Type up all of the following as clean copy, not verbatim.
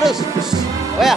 terus. Oh ya.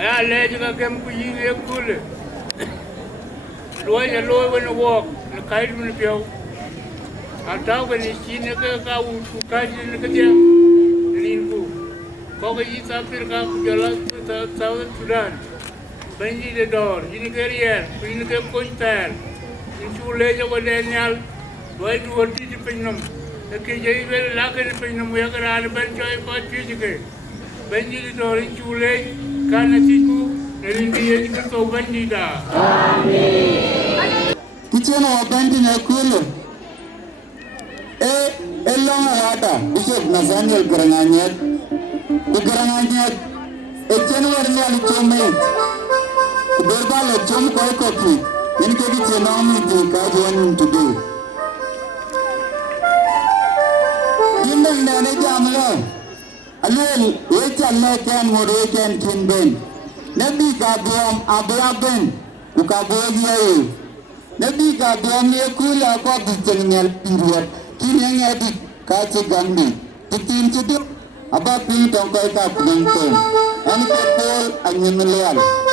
I let you come to you, cool. Lawyer, lawyer, when you walk, the kite will be out. I'll talk when he's seen a cow who catch in the Katia, Lean Boo. Cocker East Africa, South Sudan. Benji the door, in the career, in the Cointan, in two later with Daniel, why do what did you pay them? The KJ very lucky to pay them, we are going to bench for Twic. Benji the door in two late, Kanatiku, and in the edge of Bandida. Kitchen of Bandina Kulu. Long Rata, Bishop Nathaniel Garang, the Garang, a January 2 Dergel Chom Koi Kopi, then get it a normal to Kajuan today. In the Nana a little wait and let and Morake and Kimben. Nebi Gabiam Abraben, Kuocgoor Gieu. Nebi Gabiam near Kula got the general period, King Edit, Kachi Gambi, the team to do about Pete on Koika Gumtoong, and Paul and Yirol.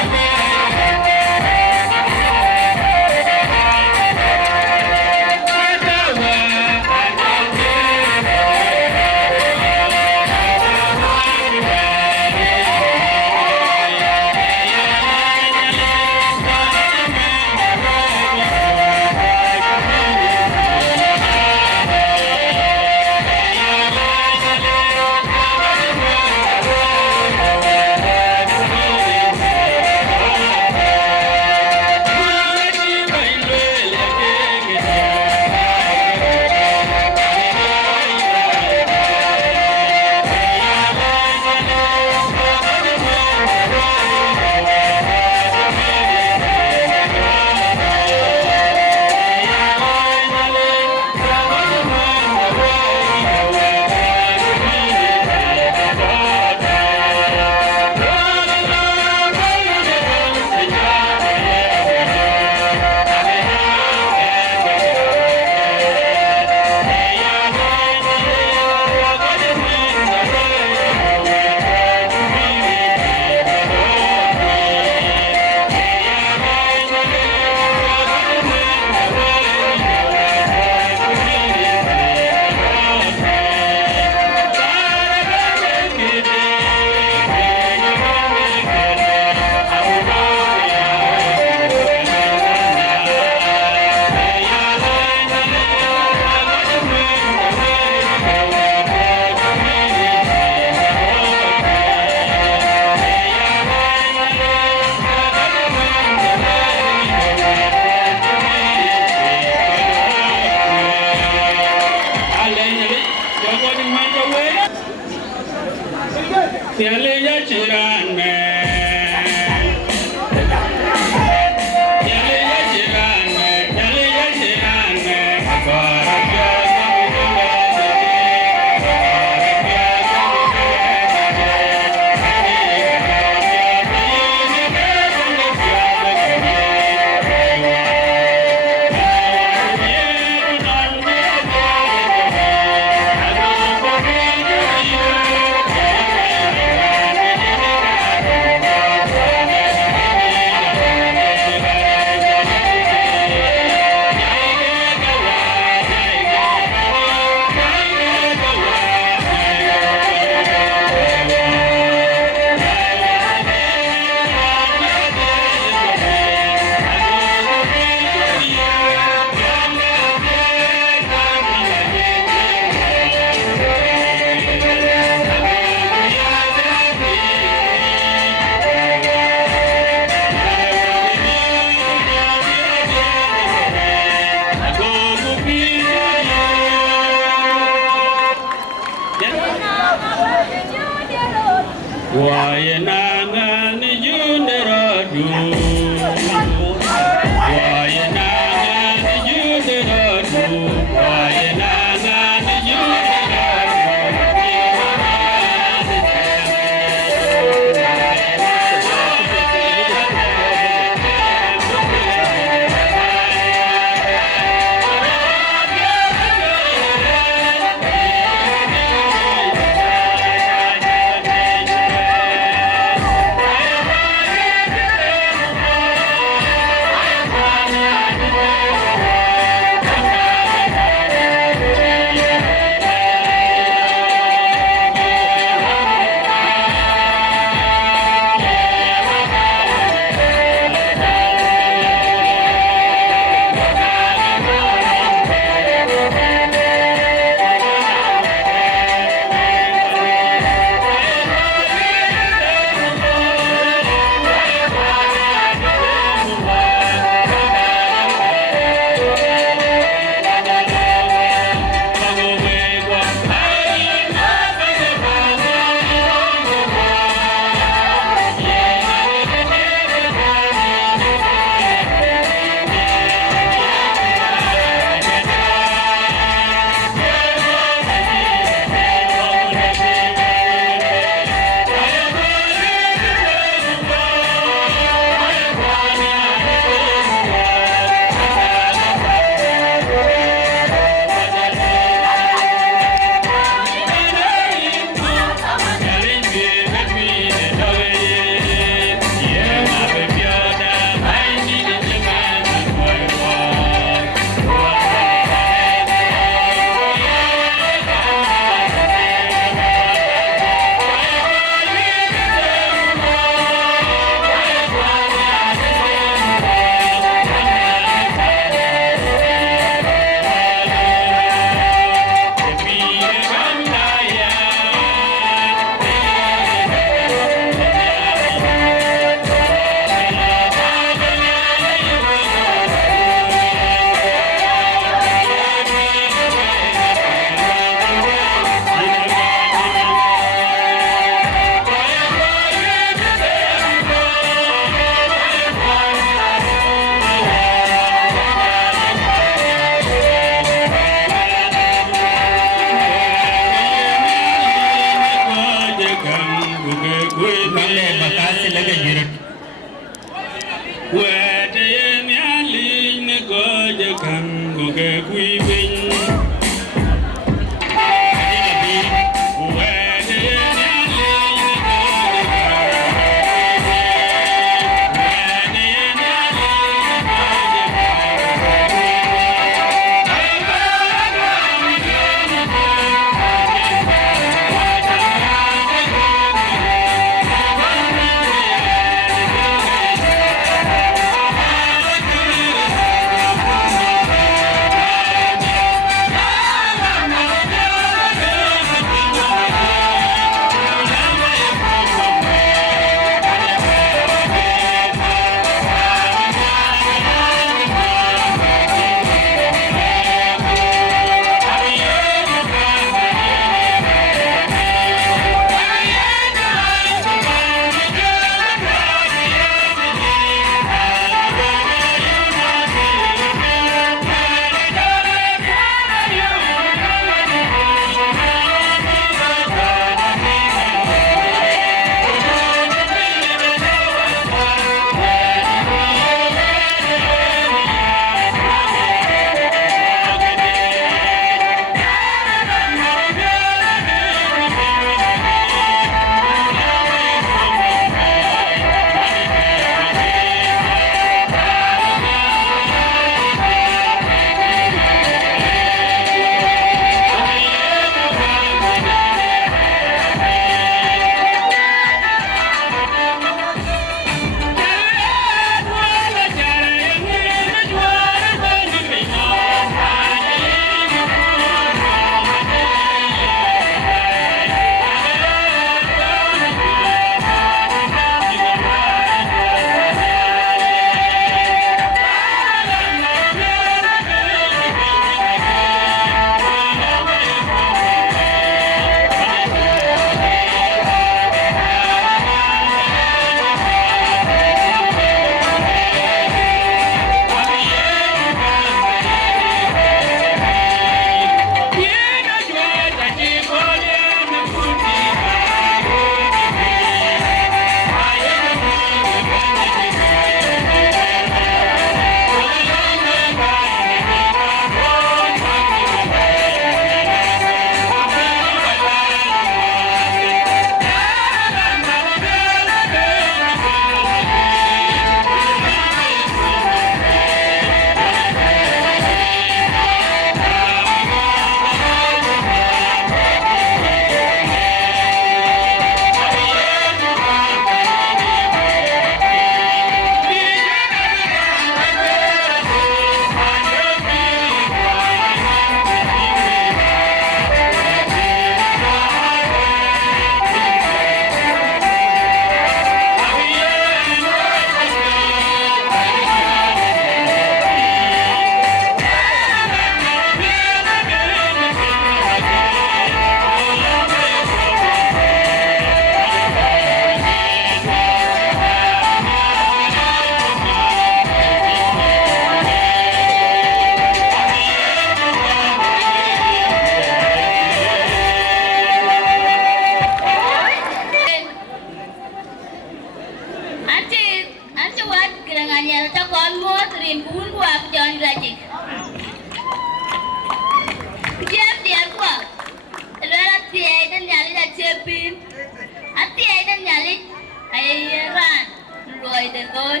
Begoy,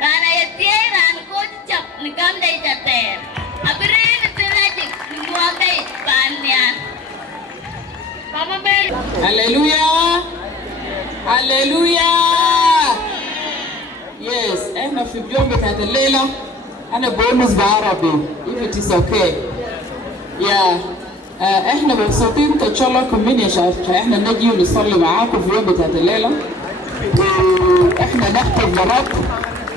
Rana Yatia, Ran Coach Chop, Nikam de Jater, Abrin, Tinajic, Muabe, Banyan. Mama Bell. Hallelujah! Hallelujah! Yes, احنا في اليوم بتاعت الليلة أنا بونس بعربي if it is okay. Yeah. احنا مبسوطين كتشولر كوميونيتي عشان احنا نجي ونصلي معاكم في اليوم بتاعت الليلة. واحنا نحتفل برب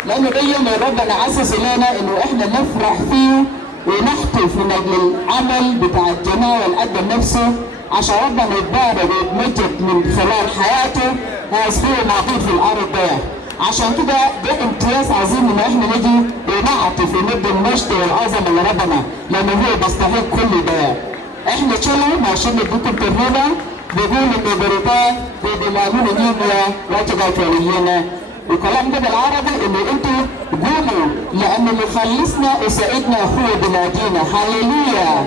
لأنه ده يوم ربنا عسس لنا إنه احنا نفرح فيه ونحتفل من أجل العمل بتاع الجماعة والقدم نفسه عشان ربنا يتبارك ويتمجد من خلال حياته ويصير موجود في الأرض ده. عشان كده ده امتياز عظيم إن احنا نجي ونعطف وندي المجد والعظمة لربنا لأنه هو بيستحق كل ده. احنا تشولو ماشيين نديكم ترهيبة بيقول إنه بريطان بيدلالون نيميا واتقاط ولينا والكلام ده بالعربي إنه انتوا قولوا لأن اللي خلصنا وسعدنا هو بنادينا. هاليلويا.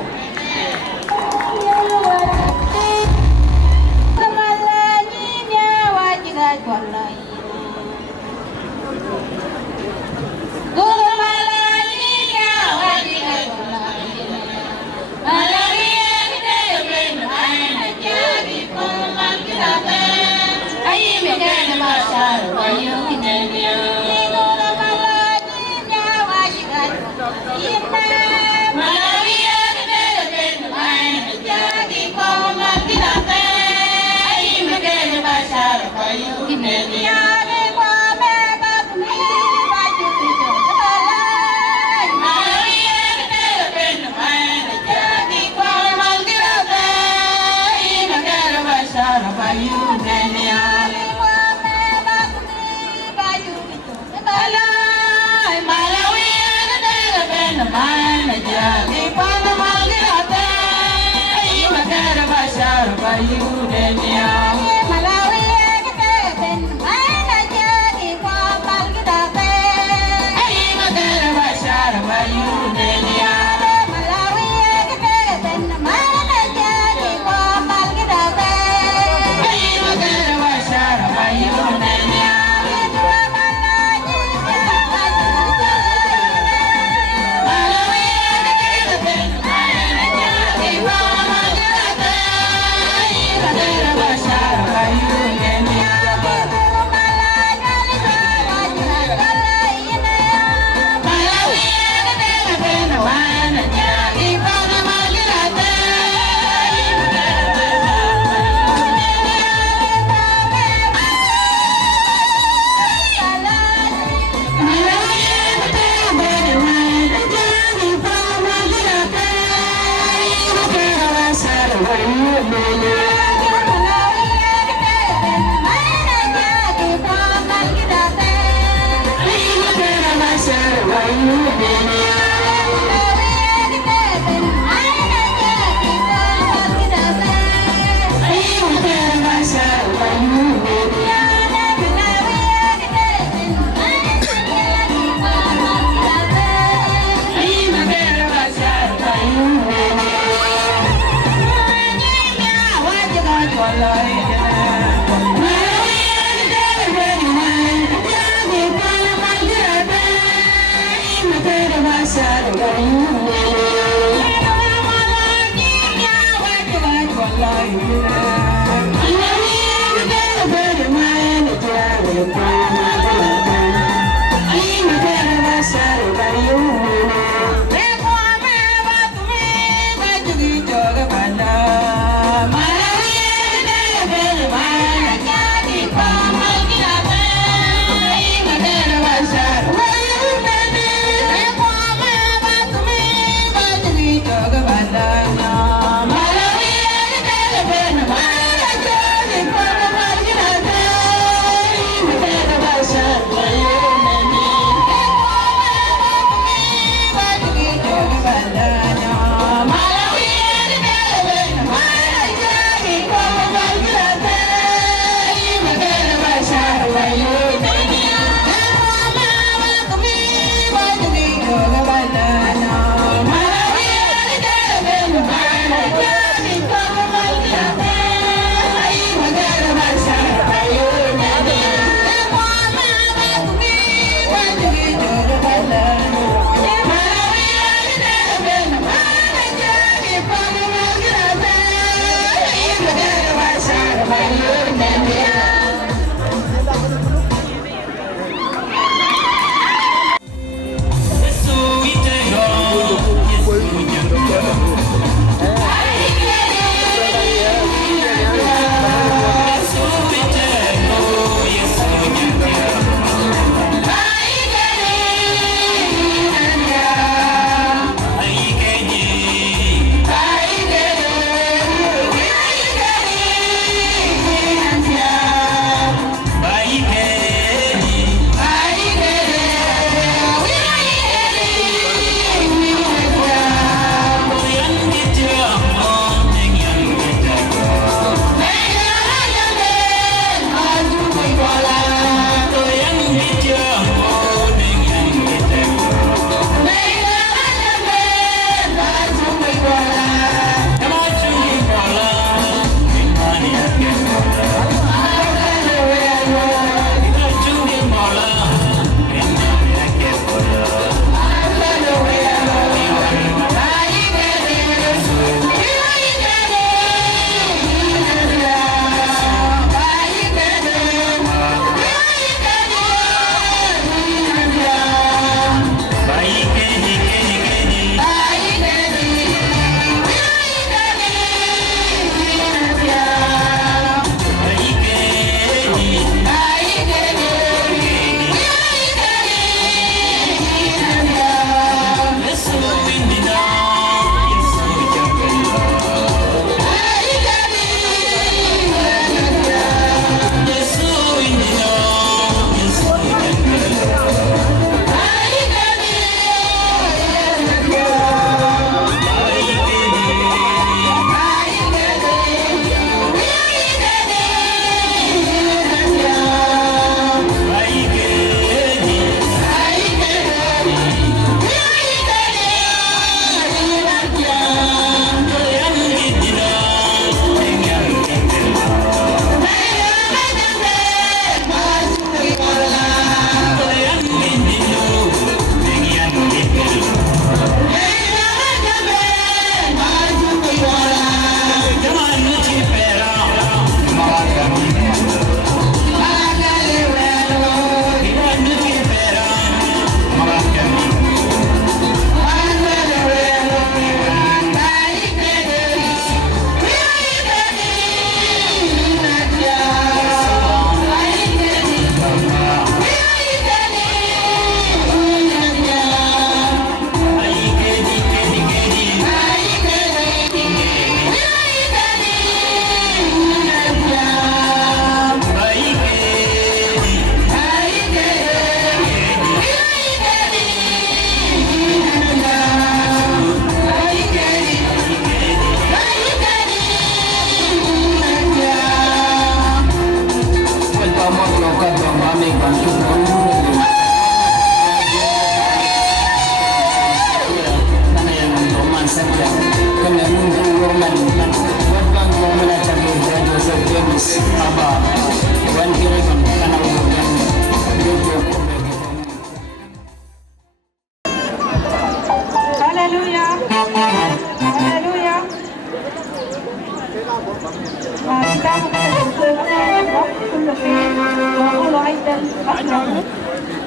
مجدا أكرم.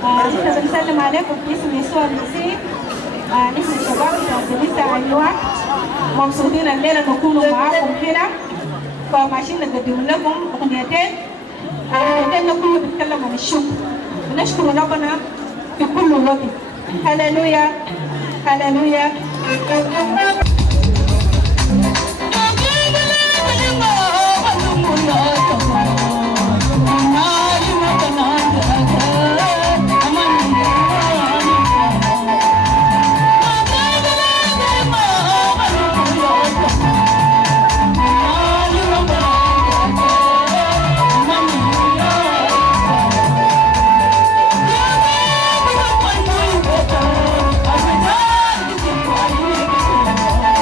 نحن بنسلم عليكم باسم يسوع المسيح. نحن الشباب بتاع كنيسة أيوة مبسوطين الليلة نكونوا معاكم هنا، فماشيين نقدم لكم أغنيتين. أغنيتين كله بيتكلم عن الشكر، ونشكر ربنا في كل وقت. هللويا هللويا. Oh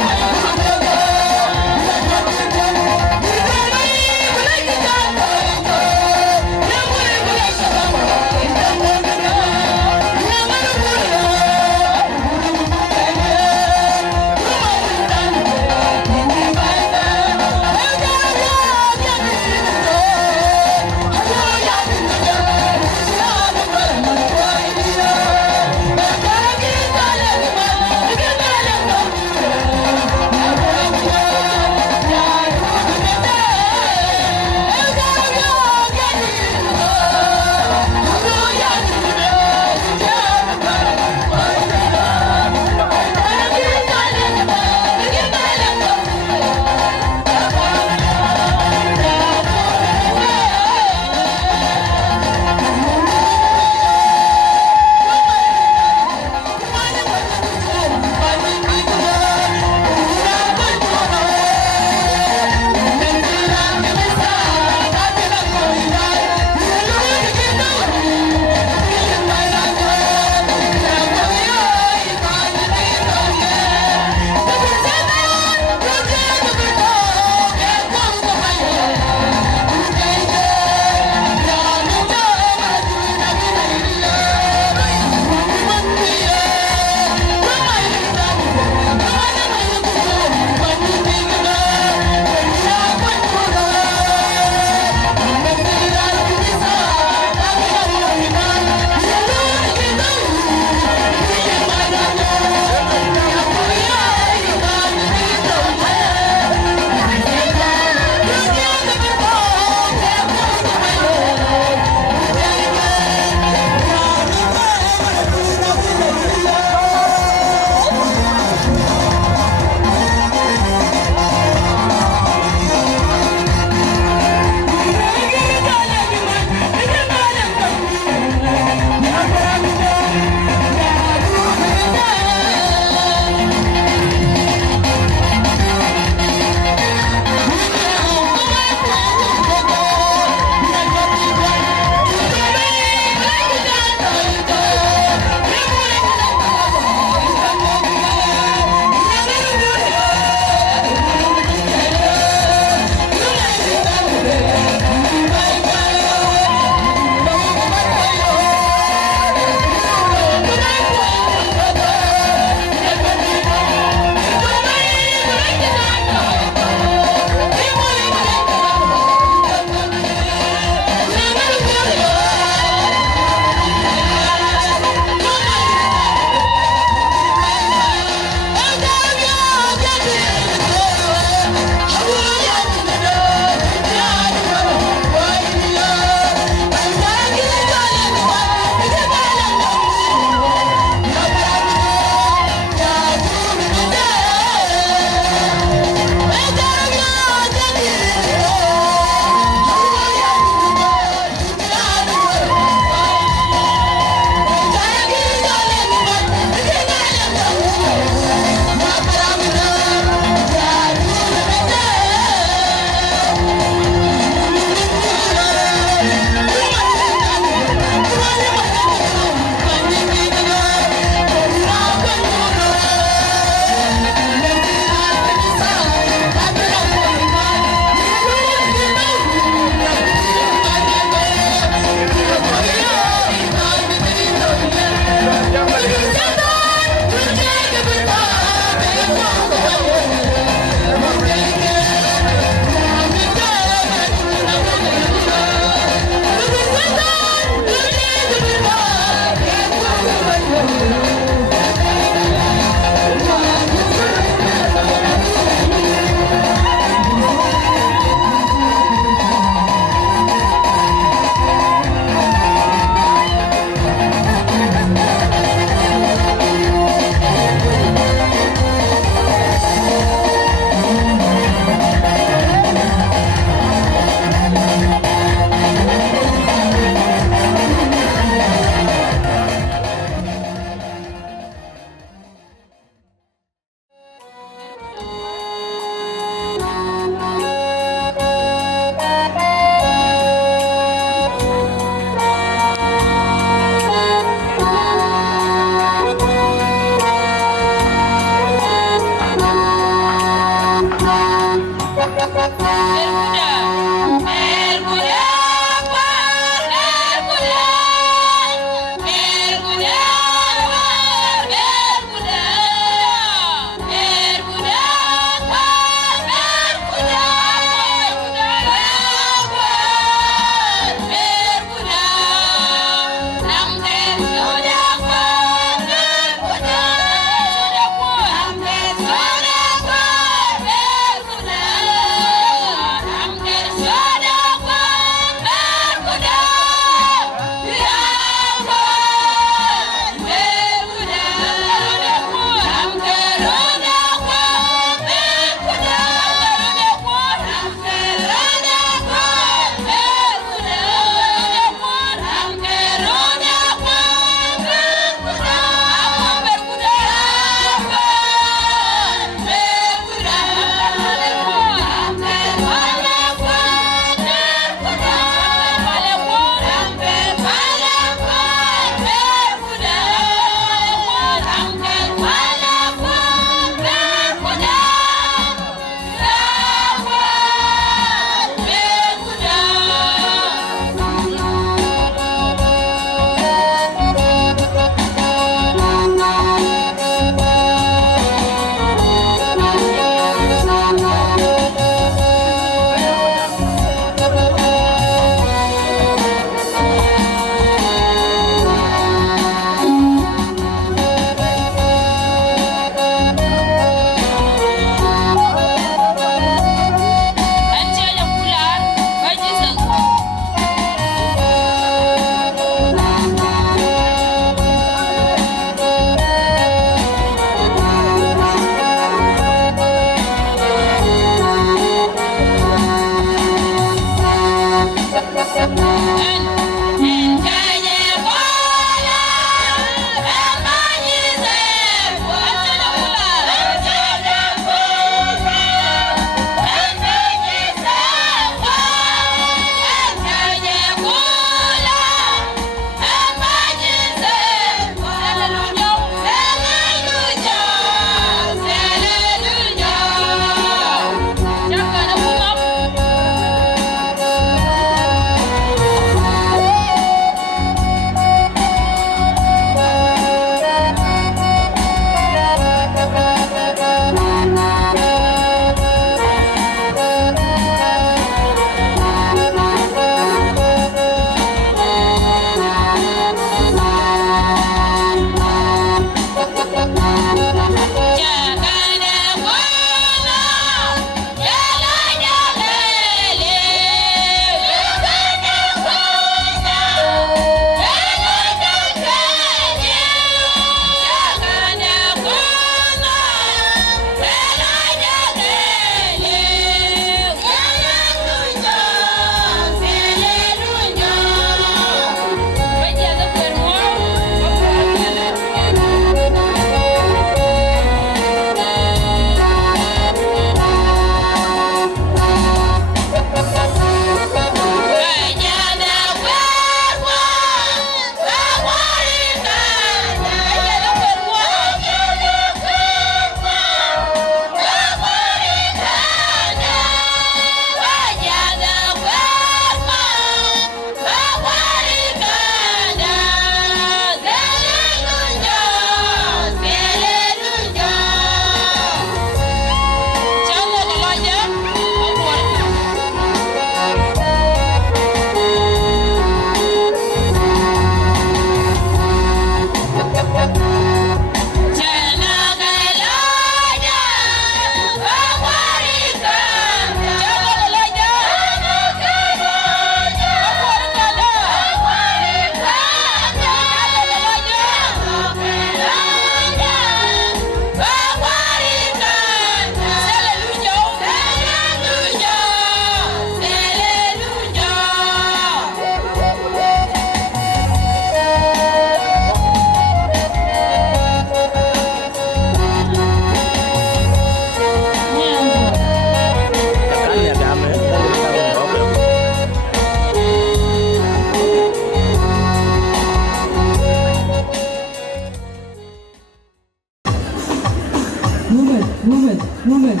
Move it.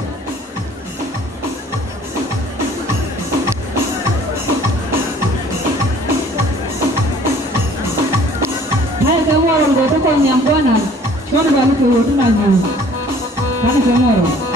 Hai kemoro go to kon yang bona. Chon balu ke wotu na nyu. Hai kemoro.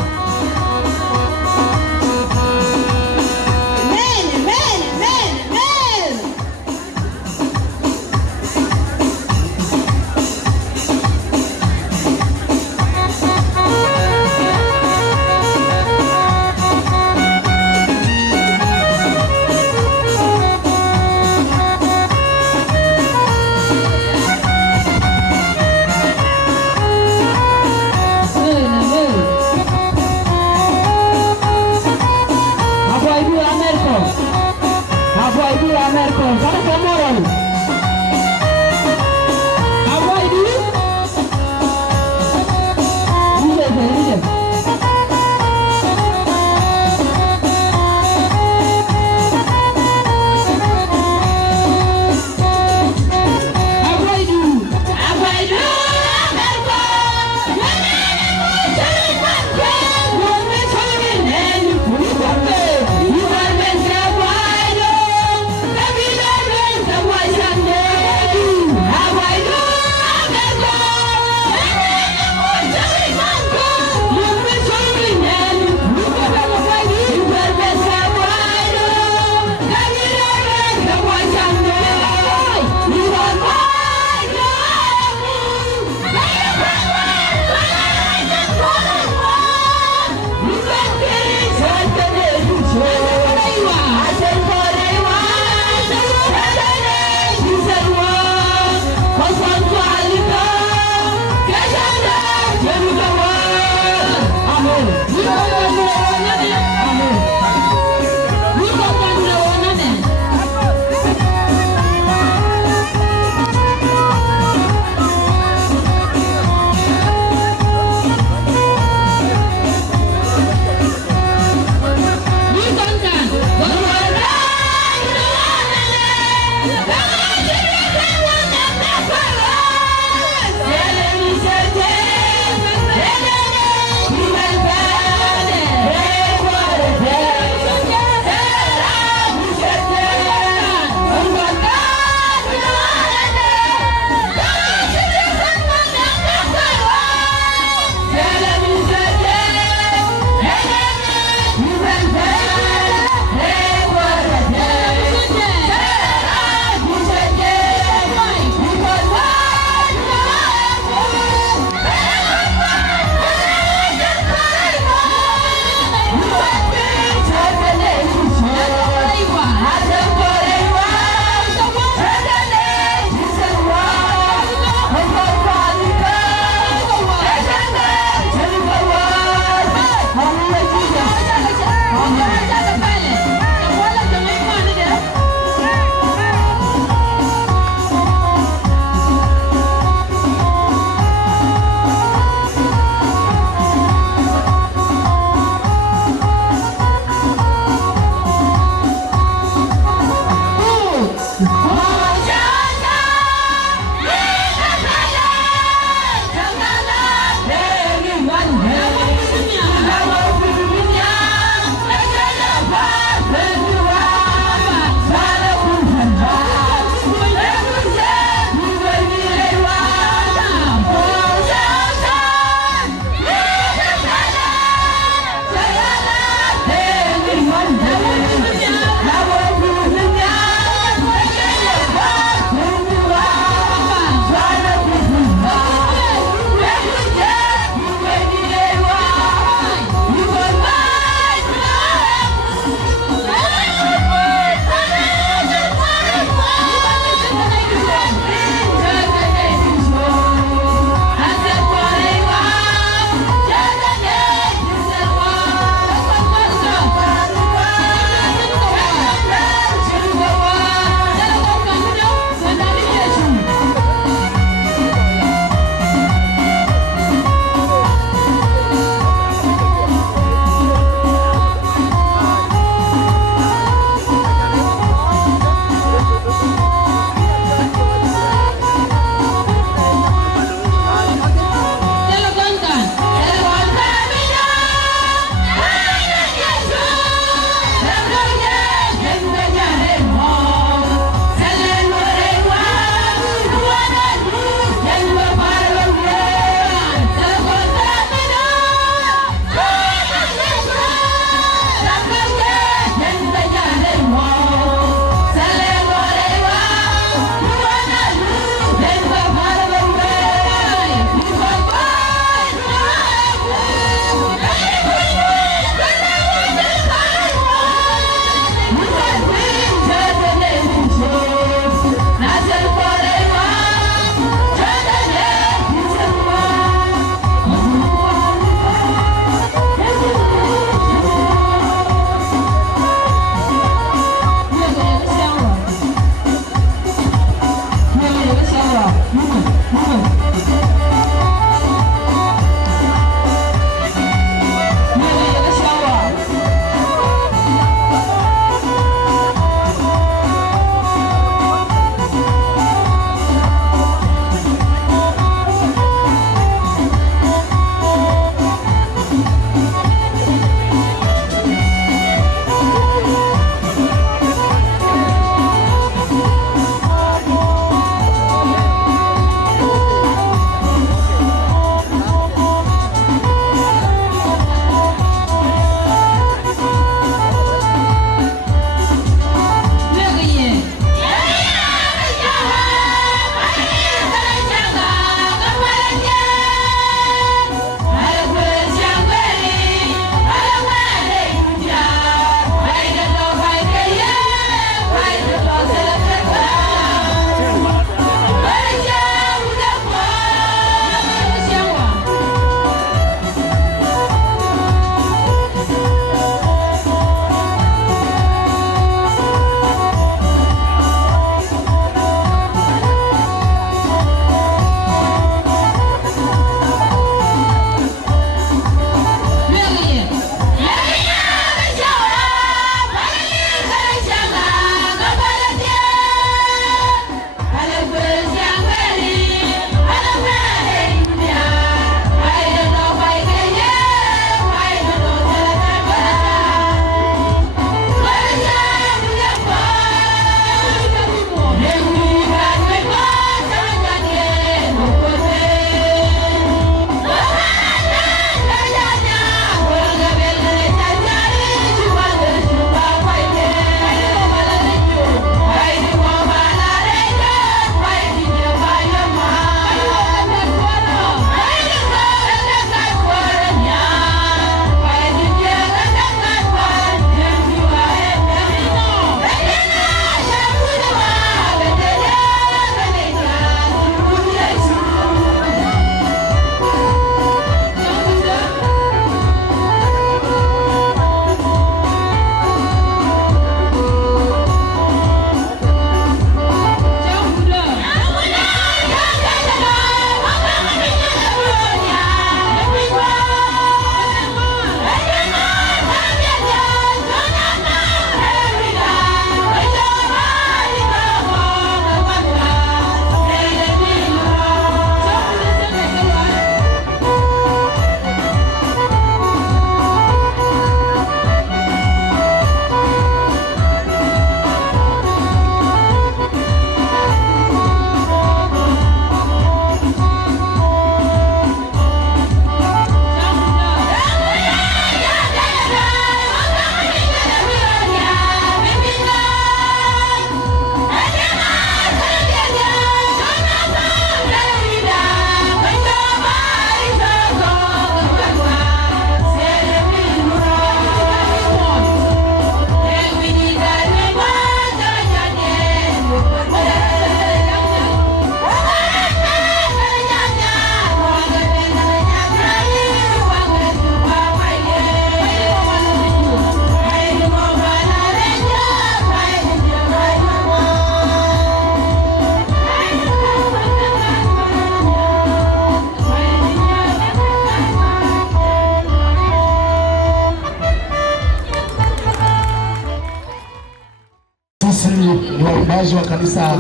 mchungaji wa kanisa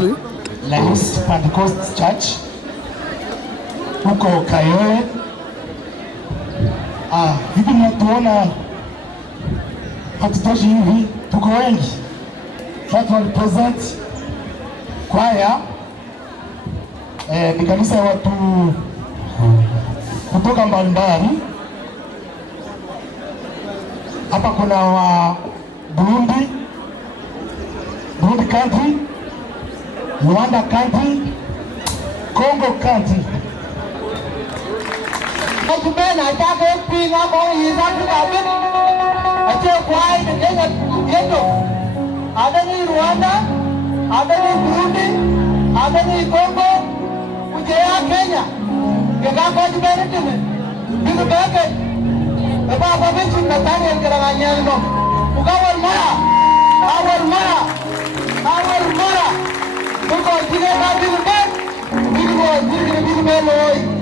la East Pentecost Church huko Kayoe. Hivi mnatuona hatutoshi hivi, tuko wengi. Sasa represent kwaya ni kanisa ya watu kutoka mbalimbali. Hapa kuna wa Burundi country, Rwanda country, Congo country. Kujibena chake pinga kwa hizo kabisa. Acha kwai Kenya yetu. Ada ni Rwanda, ada ni Burundi, ada ni Congo, ujea Kenya. Kega kujibena tene. Bidu beke. Baba bichu Nathaniel Garang Anyieth no. Awal mara. Tuko tige ka bidu beke. Bidu loy.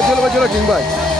Bajolo King Boy.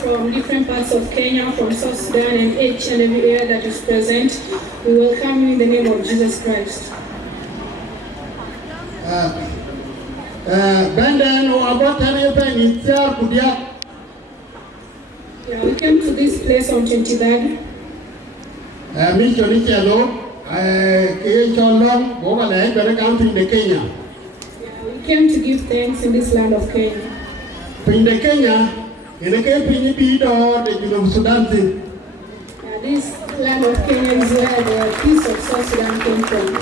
From different parts of Kenya, from South Sudan, and each and every area that is present, we welcome you in the name of Jesus Christ. We came to this place on 23rd. We came to give thanks in this land of Kenya. This land of Kenya is where the peace of South Sudan came from.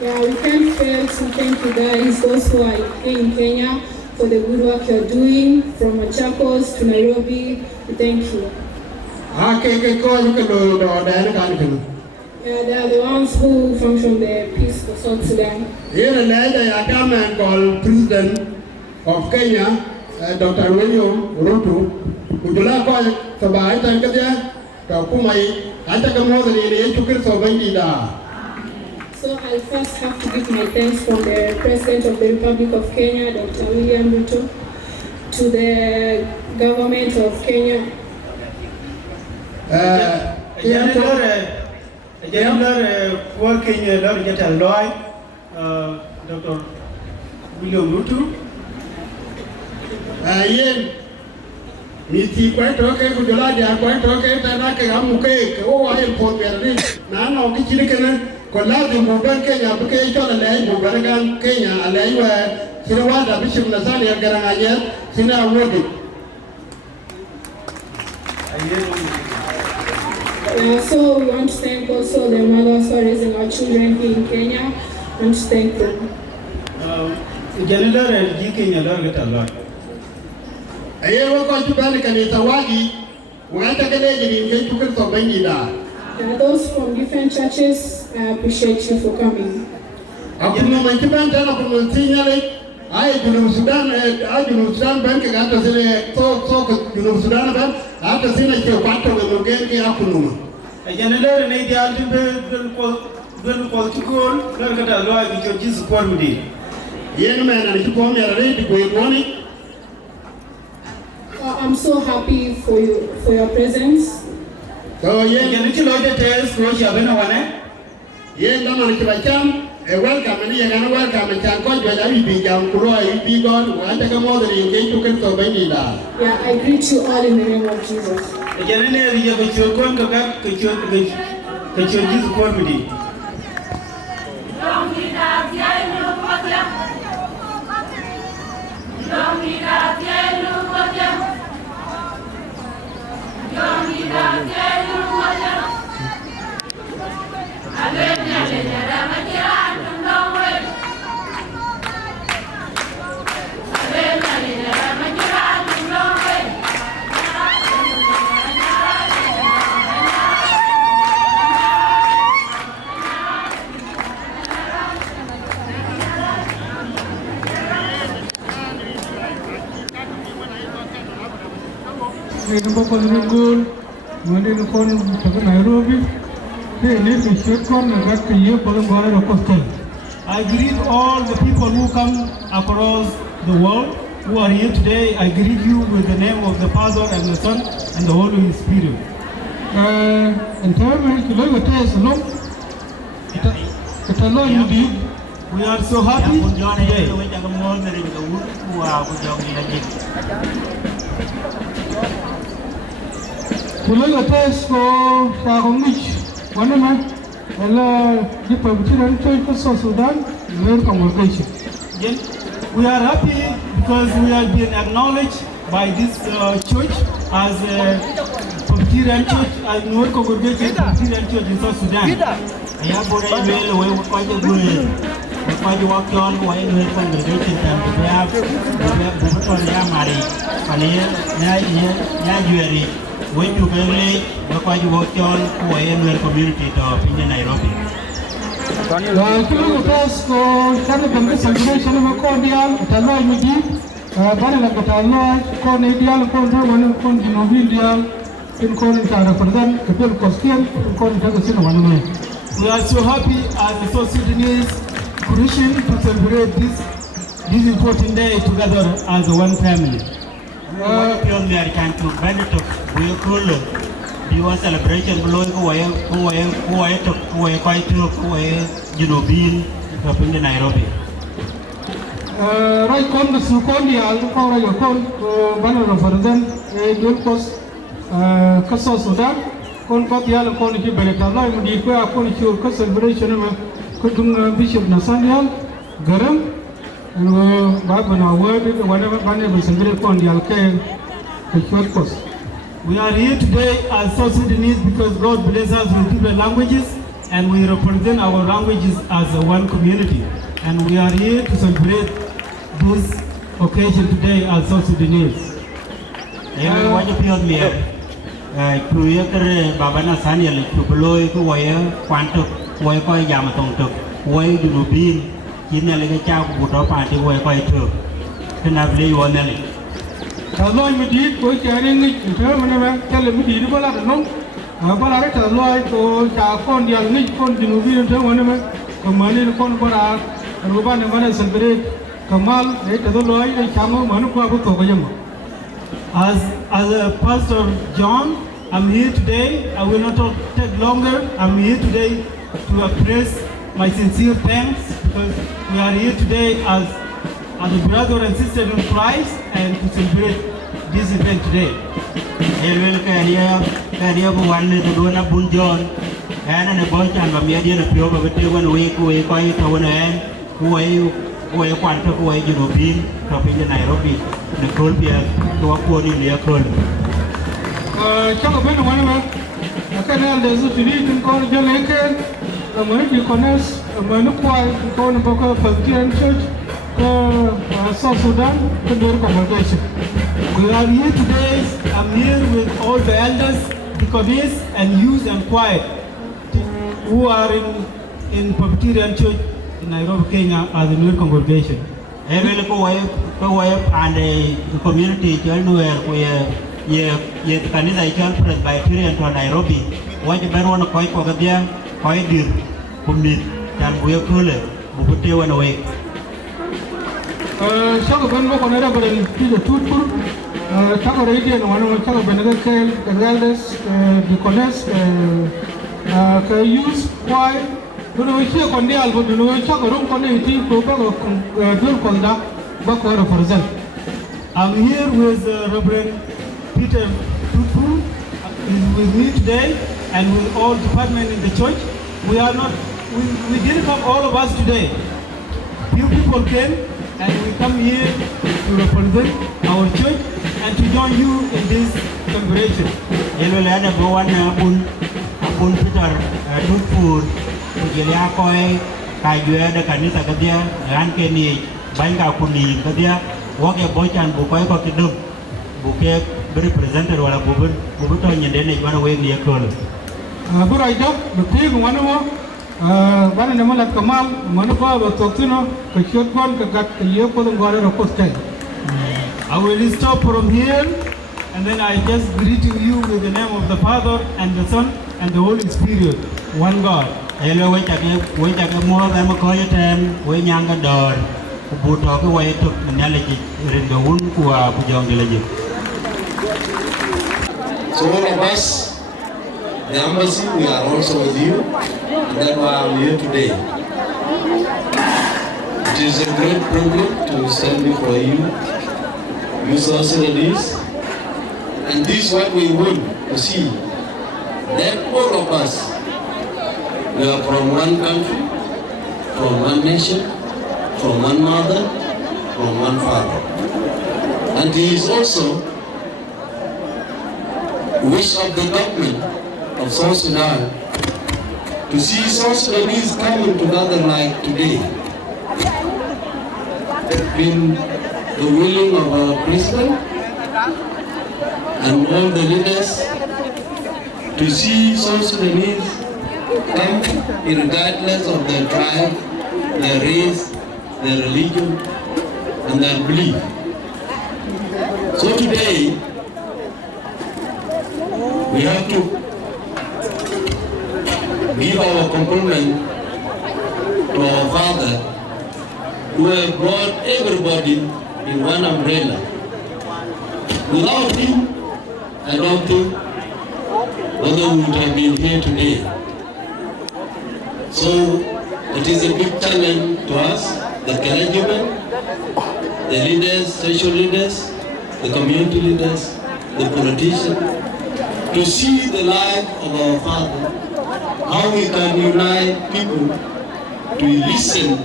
Yeah, we can't fail to thank you guys, those who are here in Kenya, for the good work you're doing from Machakos to Nairobi. We thank you. Yeah, they are the ones who function the peace for South Sudan. Here, I come and call President of Kenya, Dr. Wieu Ruto. Would you like to buy it? So I'll first have to give my thanks from the President of the Republic of Kenya, Dr. William Ruto, to the government of Kenya. Dr. William Ruto. Miti quite okay, good lady, I quite okay, and I can okay, oh, I am for me. Now, the chicken, Colado, Mugan Kenya, application, and then Mugan Kenya, and then where Sinawada, Bishop Nathaniel, Garang, Anyieth, Sina Woody. So we want to thank also the mothers who are raising our children here in Kenya. We want to thank them. General and Kenya don't get a lot. I hear what to Vatican is a wagi. We are taking it in to Bangida. Those from different churches, I appreciate you for coming. After my Kiban Telephone Senior, I do Sudan, Bank after Sudan, after seeing a Pato and Mugenki Apunuma. A general and a will call to call, look at a lawyer because Jesus called me. Young man, and you call me ready to go money. I'm so happy for you, for your presence. So, yeah, can you look at the test? Russia, Benone? Yeah, Laman Kibacham, a welcome, and you're going to welcome and can call you at every young Kuroi, be gone, I take a mother in case you can so many. Yeah, I greet you all in the name of Jesus. The general, you have your going to get your Jesus quality. I greet all the people who come across the world who are here today. I greet you with the name of the Father and the Son and the Holy Spirit. We are so happy today. We are happy because we have been acknowledged by this church as a Presbyterian church, as Nuer congregation Presbyterian church in South Sudan. I have already made away with quite a good. Quite a walk on why Nuer congregation and we have Buga Mari, and here, when you go late, we quite a walk on why Nuer community in Nairobi. First, can the celebration of a cordial, Talai Midi, Banana Cataloi, Cornedial, Condor, Condinovidial, in Cornita for them, the Bill Costian, in Cornita. We are so happy as the South Sudanese Christian to celebrate this important day together as one family. We can to benefit we cool. You are celebration below who are quite you know being up in Nairobi. Right on the Sukondi, I'll call your call, Banner for them, Dulcos, Casa Sudan, Concotial, Conti Beletala, Mudikua, Conti celebration. Bishop Nathaniel, Garang, and Babana word, whatever banner was celebrated on the Alkane, the short course. We are here today as South Sudanese because God bless us with different languages and we represent our languages as one community. And we are here to celebrate this occasion today as South Sudanese. What you feel me? To hear Baba Nathaniel, to blow to wire, quantum. Why quite Yamatong took, why do you be in a little child would up at the way quite took? Can I play your Nelly? As long as you go carrying it in Germany, tell me the people at the long, but I tell Lloyd or Chafon, the Alnich, Continue in Germany, Commander Conbara, and Ruban and Vanessa Celebrate, Kamal, later the Lloyd and Chamo, Manuka, Tokoyama. As a Pastor John, I'm here today. I will not take longer. I'm here today to express my sincere thanks because we are here today as a brother and sister in Christ and to celebrate this event today. Will carry one to do a bunjon and a bunch and a median pure of a 1 week who quite a one end who are quite away European, topping in Nairobi, the Columbia to a pony in the Akol. Chakaben, whatever. I can have the Sudanese in Cornell. American Connects, Makuach, Kongor Community Church, South Sudan, Kuocgoor Community. We are here today. I'm here with all the elders, deacons, and youth and choir who are in Presbyterian Church in Nairobi, Kenya, as a new congregation. Every and the community where ye kanisa ikiwa Presbyterian to Nairobi, waje barua na kwa kabia kwa dir kumit dan buya kule bukute wana we. Shaka banwa kwa nara baren pile tutpur, taka reidi na wanu taka benaga kel elders, deacons, ka youth choir. Duno ichi kwa ndi albo duno shaka rum kwa ndi iti propa dul konda bakwa represent. I'm here with Reverend Peter Tutpur is with me today and with all departments in the church. We didn't come all of us today. Few people came and we come here to represent our church and to join you in this celebration. Peter Tutpur, Akoi Gieu the kanisa kadia, Rankeni, Banga Kuni kadia, walk a boy and Bukoi Kokidum, Buke represented or a Bubuto and then they went away near Akol. Awerjok, the pig, one more, one in the Malak Kamal, Manapa, Tocino, the short one, the got the Yoko and Gordon of Postel. I will stop from here and then I just greeting you with the name of the Father and the Son and the Holy Spirit, one God. Hello, wait a more than Akoi Atem, when younger door, who talk away to the analogy in the wound who are Pujong village. So all of us, the embassy, we are also with you, and that's why I'm here today. It is a great privilege to stand before you South Sudanese, and this is what we want to see, that all of us, we are from one country, from one nation, from one mother, from one father. And he is also wish of the government of South Sudan to see South Sudanese coming together like today. It's been the willing of our president and all the leaders to see South Sudanese come regardless of their tribe, their race, their religion, and their belief. So today, we have to give our compliment to our father who have brought everybody in one umbrella. Without him, I don't think whether we would have been here today. So it is a big challenge to us, the clergymen, the leaders, social leaders, the community leaders, the politicians, to see the life of our father, how we can unite people to listen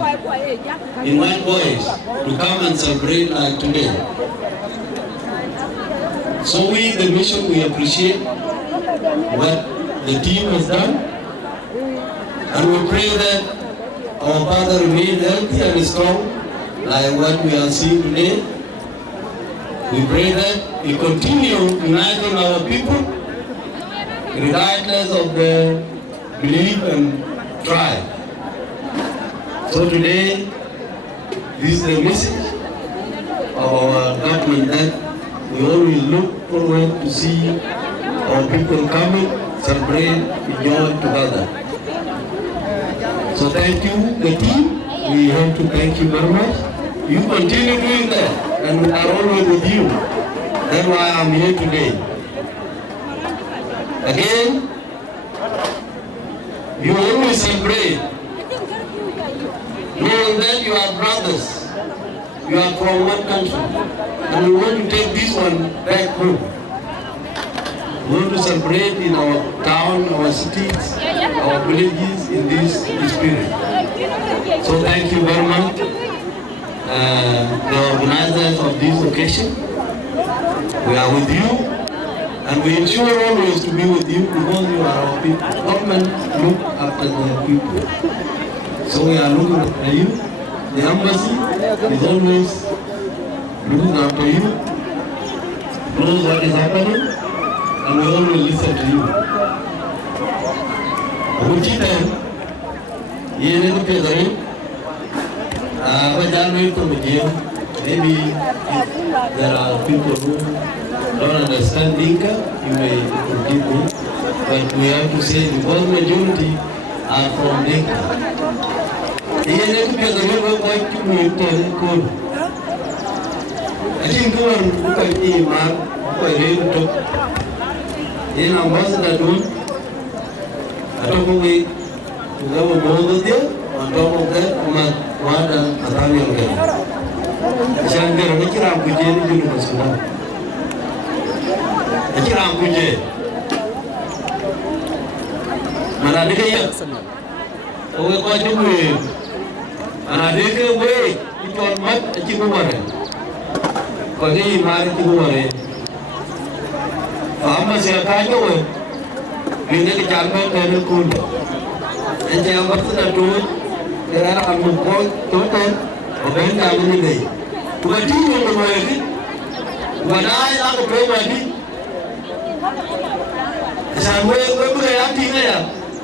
in one voice, to come and celebrate like today. So we, the mission, we appreciate what the team has done, and we pray that our father remain healthy and strong, like what we are seeing today. We pray that we continue uniting our people, regardless of their belief and tribe. So today, this is the message of our government that we always look forward to see our people coming, celebrate, enjoy together. So thank you, the team. We have to thank you very much. You continue doing that, and we are always with you. That's why I'm here today. Again, you always celebrate, knowing that you are brothers. You are from one country, and we want to take this one back home. We want to celebrate in our town, our cities, our villages in this spirit. So thank you very much, the organizers of this occasion. We are with you, and we ensure always to be with you because you are our people. Government look after their people. So we are looking after you. The embassy is always looking after you, knows what is happening, and we always listen to you. Agutyar, maybe there are people who don't understand Dinka, you may forgive me, but we have to say because majority are from Dinka. I think we are looking at in a month that one, I don't know we have a model there, on top of that, Nathaniel. I shall get a lecture on Kuocgoor University. I shall on Kuocgoor. Manadika, oh, we got you with Manadika way, it was much a chikumare. But he married Chikumare. Farmers are kind of we need a Chalman and a cool. And they are what to do. There are a boy, total, or Ben Day. But you know the way when I have a property, somewhere where we are here,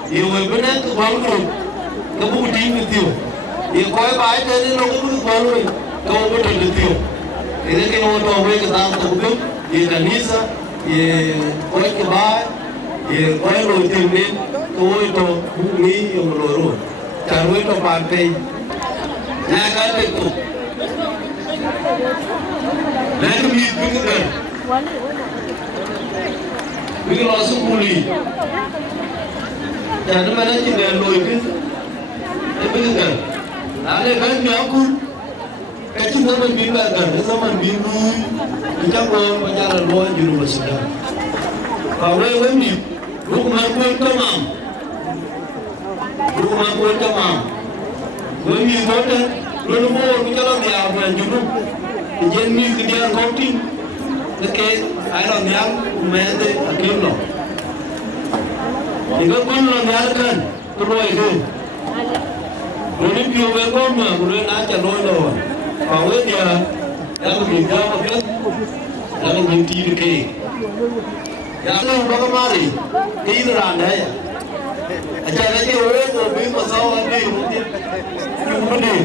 you will be at one group, the book team with you. You go by the local following, go over to the field. You can go away without the book, you can listen, you go by, you go to the meet, go to me, you will. Can wait on my page. I got it. Let me bring it there. We will also bully. Gentlemen, I think they are loyal. They bring it there. I let me out. Catching them and being like that. Someone being rude. You can't go on with our law university. However, when you look at my come on. When you got it, little more, we got on the outline, you know. Jen mi ke dia ngoti ke ai lo nyal me de akim lo ni ko kun lo nyal kan to lo ide ni pio be ko ma ko na cha lo pa we dia ya ko mi ga ko ya ko mi ti ke ya lo ba ko mari ke ida ran da ya acha na je we ko bi ko sa wa ni mo ti ku ni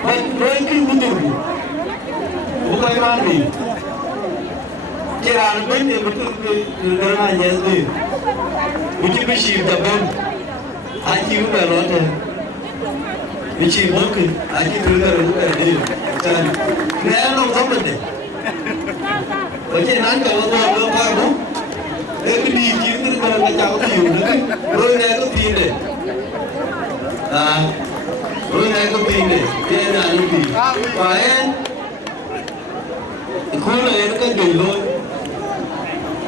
ba ko ki ku ni bukan mandi. Jangan benda betul kerana jadi. Uji besi dapat. Aji bukan orang. Besi mungkin. Aji betul bukan dia. Jangan. Naya orang sama deh. Macam nanti kalau kamu, di sini kalau kacau tiu, orang naya tu tiu. Orang naya tu tiu. Dia naya tu. Kain. Kau nak yang kan gay loh,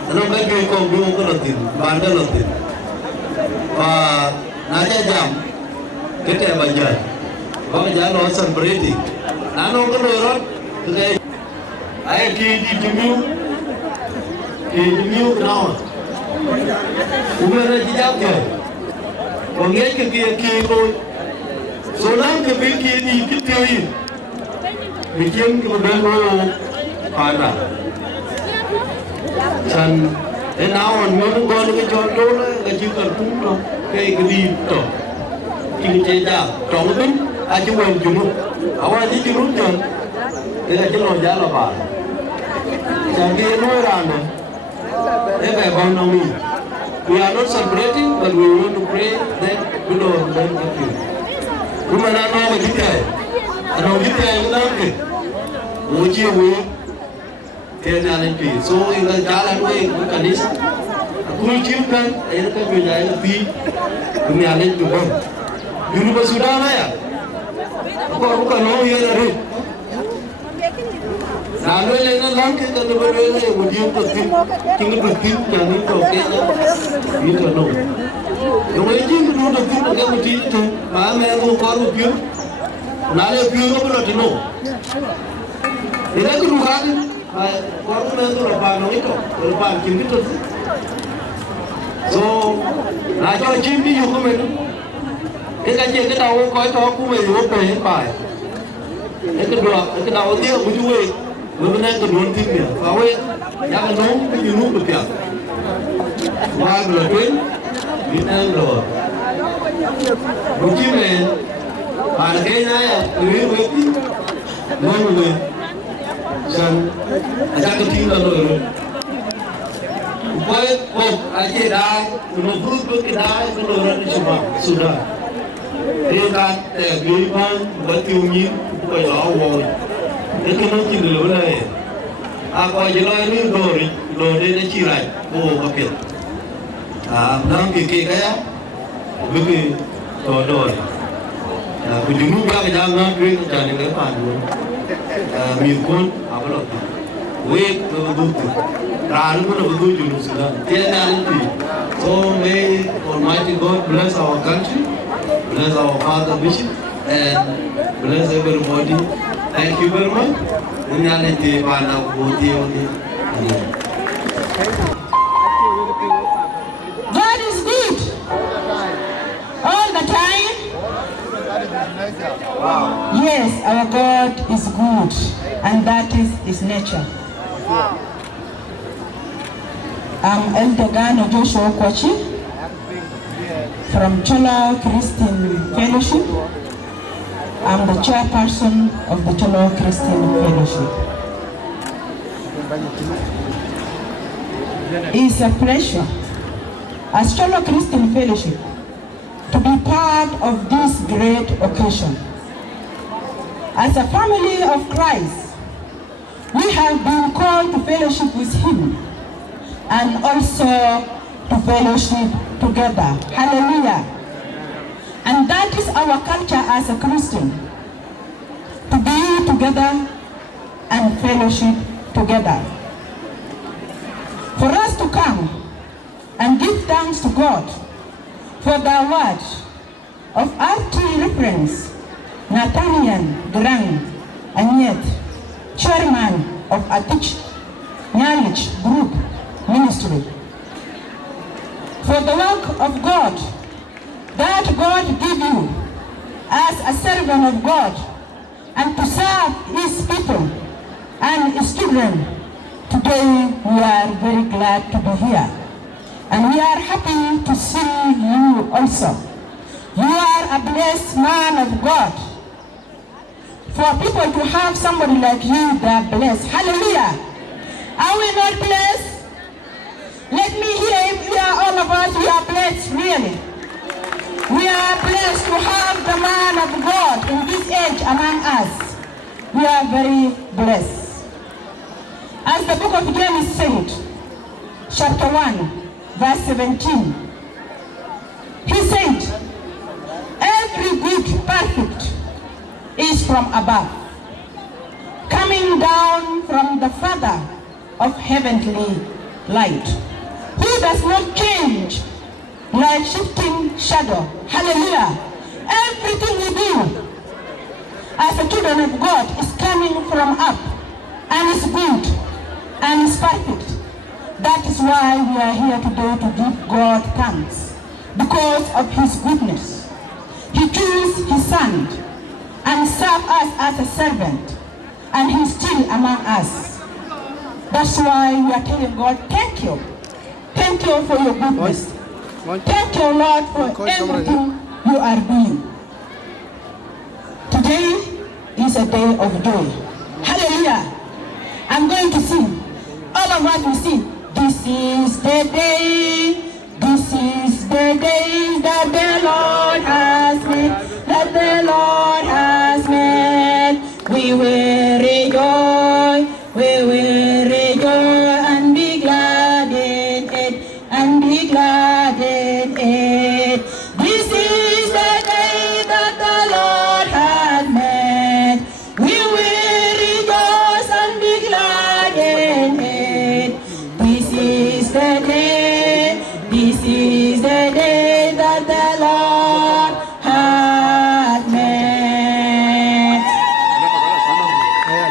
anak kan gay kau belum kau latin, bandar latin. Naya jam, kita banjar, banjar orang celebrity. Nano kan orang, kita, ayah di jemiu kenapa? Umur dah jauh je, orang yang ke loh, soalan ke ni kita ini, bikin kemudian loh. Pada, dan enawan mulu gua ni kejual dola, kejual pun kayak gede tu, kini cedar, tahun aja main junuk, awal ni junuk jan, kita jalan jalan apa, jadi ni orang ni, bang nami, we are not celebrating, but we want to pray that we don't learn nothing. Rumah nama kita, anak kita yang nanti, uji we. Kena nanti, so ingat jalan we bukan desa. Aku ciumkan, air kan berjaya lebih dunia lain juga. Dulu sudah ya. Aku bukan mau ya dari. Lalu lena langkah kan berbeza, mudian penting, tinggal penting jangan itu okeynya. Itu no. Yang ini dulu penting agak mudian itu, mana yang mau baru biar, nale biar apa lagi no. Ini aku bukan. Orang itu lepas itu, lepas kim itu. So, raja kim ni juga macam. Kita jadi kita tahu kau itu aku macam apa yang baik. Kita tahu dia bujui, benar kedua tim dia. Kau yang nong penyunuh bertiap. Wah berlebih, bintang dua. Bujui ni, harganya ya, lebih lebih, nong lebih. Dan aja ketinggalan loh. Buat aja dah, menurut kita itu orang cuma sudah. Dia kan giliran buat tiungin, bukan lawan. Itu mungkin dulu lah. Akoi Gieu ini lori ni cirai, kapit. Dalam kiki kaya, begini dor. Ujung juga jangan duit jangan lepas dulu. Mikun apa lagi? Wait betul. Ranu pun betul juga sudah. Tiada nanti. So may Almighty God bless our country, bless our Father Bishop, and bless everybody. Thank you very much. Ini nanti pada bukti ini. God is good all the time. Yes, our God is good, and that is His nature. I'm Elder Joshua Kwachi from Chol Christian Fellowship. I'm the chairperson of the Chol Christian Fellowship. It's a pleasure as Chol Christian Fellowship to be part of this great occasion. As a family of Christ, we have been called to fellowship with Him and also to fellowship together. Hallelujah. And that is our culture as a Christian, to be together and fellowship together. For us to come and give thanks to God for the word of our three reference, Nathaniel, Garang, Anyieth, chairman of Akech Group Ministry, for the work of God that God gave you as a servant of God and to serve His people and His children. Today we are very glad to be here, and we are happy to see you also. You are a blessed man of God. For people to have somebody like you, they are blessed. Hallelujah. Are we not blessed? Let me hear if we are all of us, we are blessed, really. We are blessed to have the man of God in this age among us. We are very blessed. As the book of James said, chapter 1, verse 17, he said, every good perfect is from above, coming down from the Father of heavenly light, who does not change like shifting shadow. Hallelujah. Everything we do as a children of God is coming from up, and is good and is perfect. That is why we are here today to give God thanks, because of His goodness. He chose His Son and served us as a servant, and He's still among us. That's why we are telling God, thank you. Thank you for your goodness. Thank you, Lord, for everything you are doing. Today is a day of joy. Hallelujah. I'm going to sing. All of us will sing. This is the day. This is the day that the Lord has made. That the Lord has made. We will rejoice. We will rejoice and be glad in it. And be glad in it. This is the day that the Lord has made. We will rejoice and be glad in it. This is the day. This is the day that the Lord has made.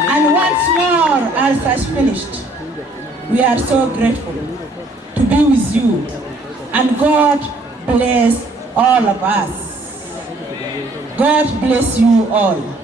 And once more, as has finished, we are so grateful to be with you, and God bless all of us. God bless you all.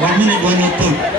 Wamini bono to.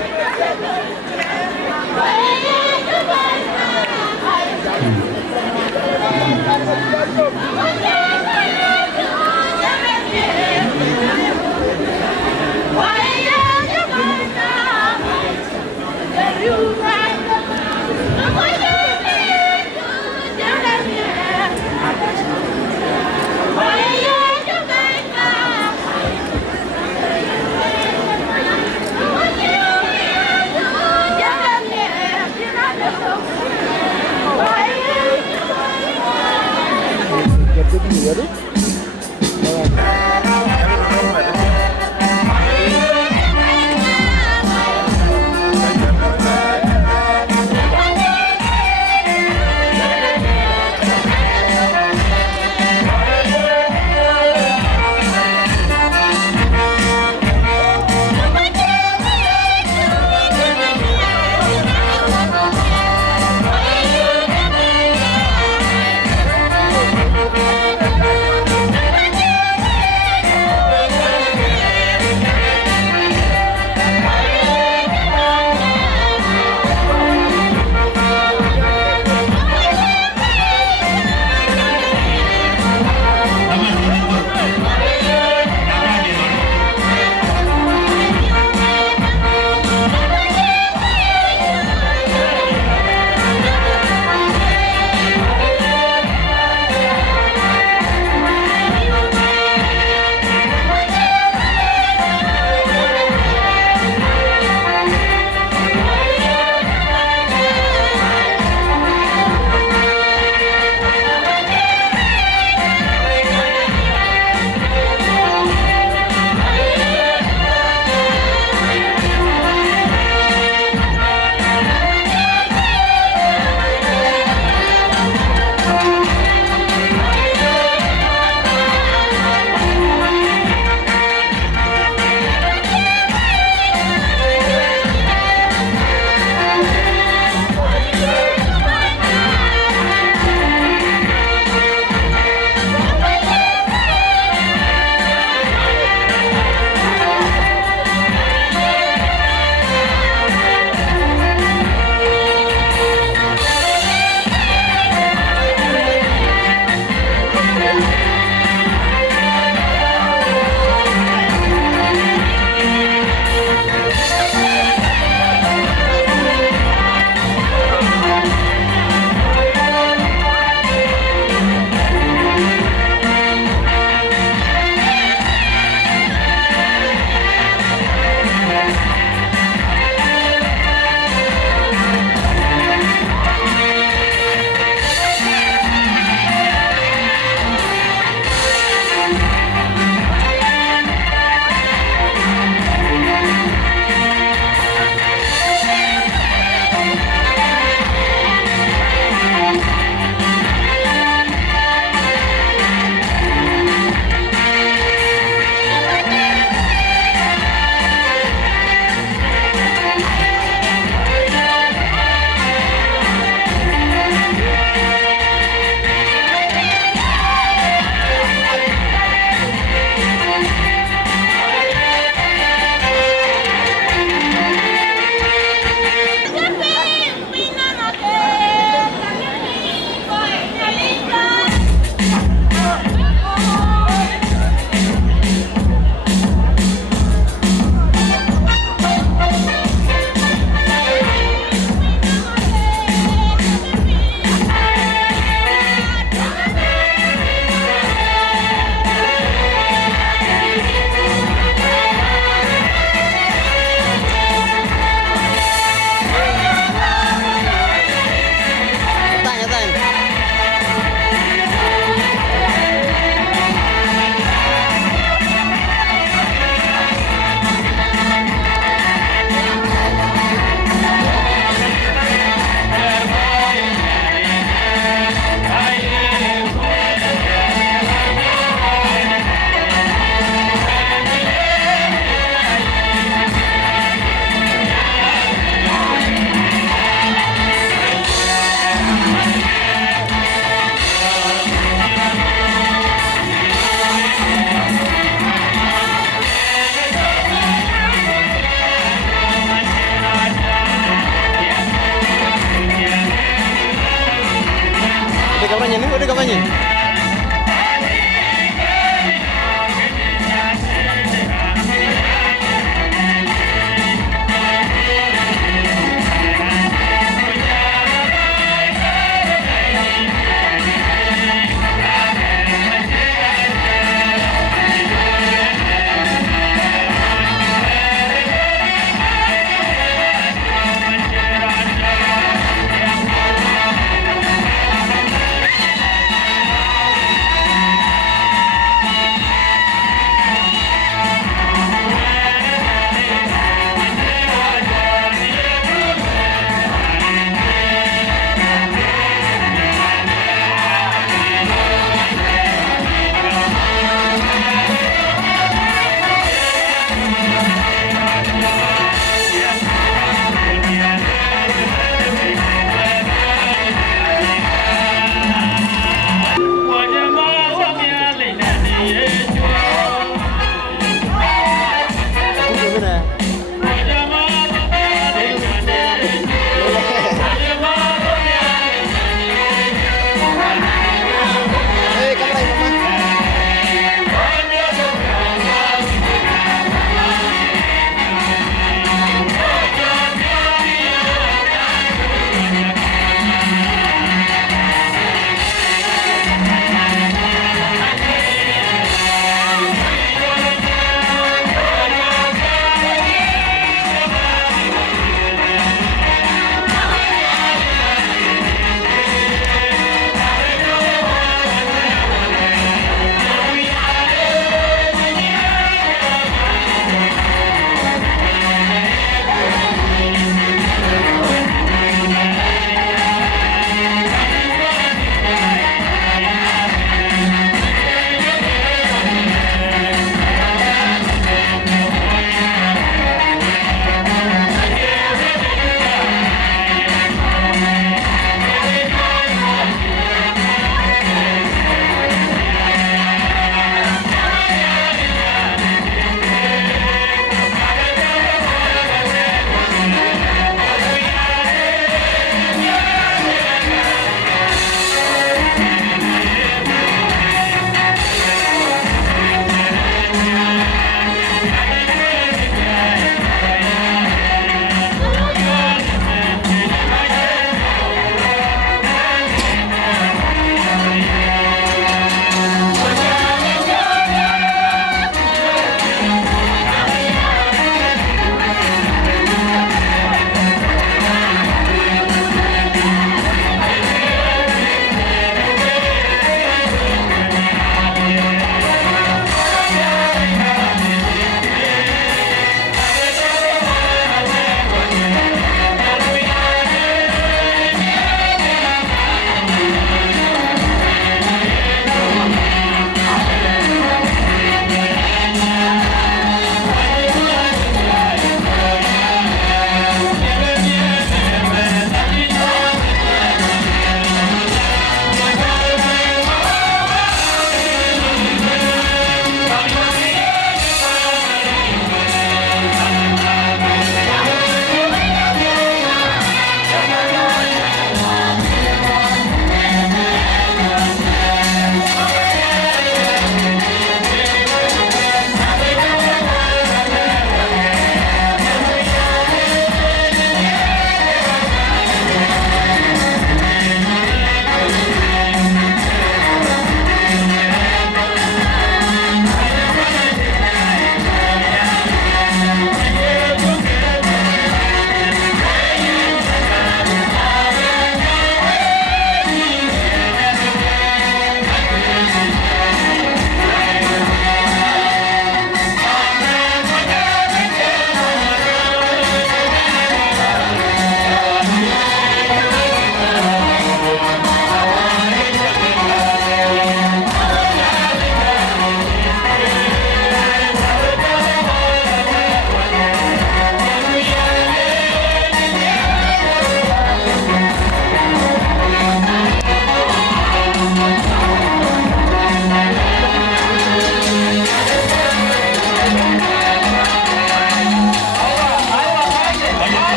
di kampanye.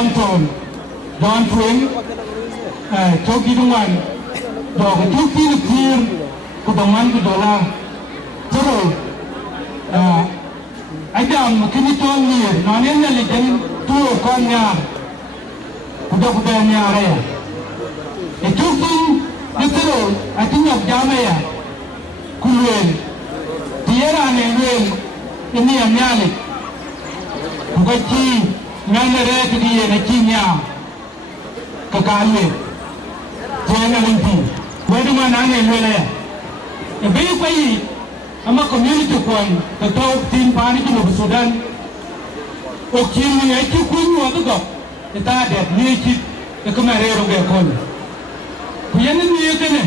John Tone Don Twin, Toki the one, Dog, Toki the Clear, Kudaman Kudola, Toro, Adam, Kiniton Near, non intelligent, two Konya, Kudakudania area. A Toki, the Toro, I think of Jamaya, Kulwell, Tierra and Well, in the Amyali, Kukachi, Nana Rekidi and a Kinya. Kakale, Jana Linti, Weduman and Wele. A baby, I'm a community point, the top team party of Sudan. O Kimi, I took one or the go, the target, naked, the Camarero Gacon. We ended the Yakane,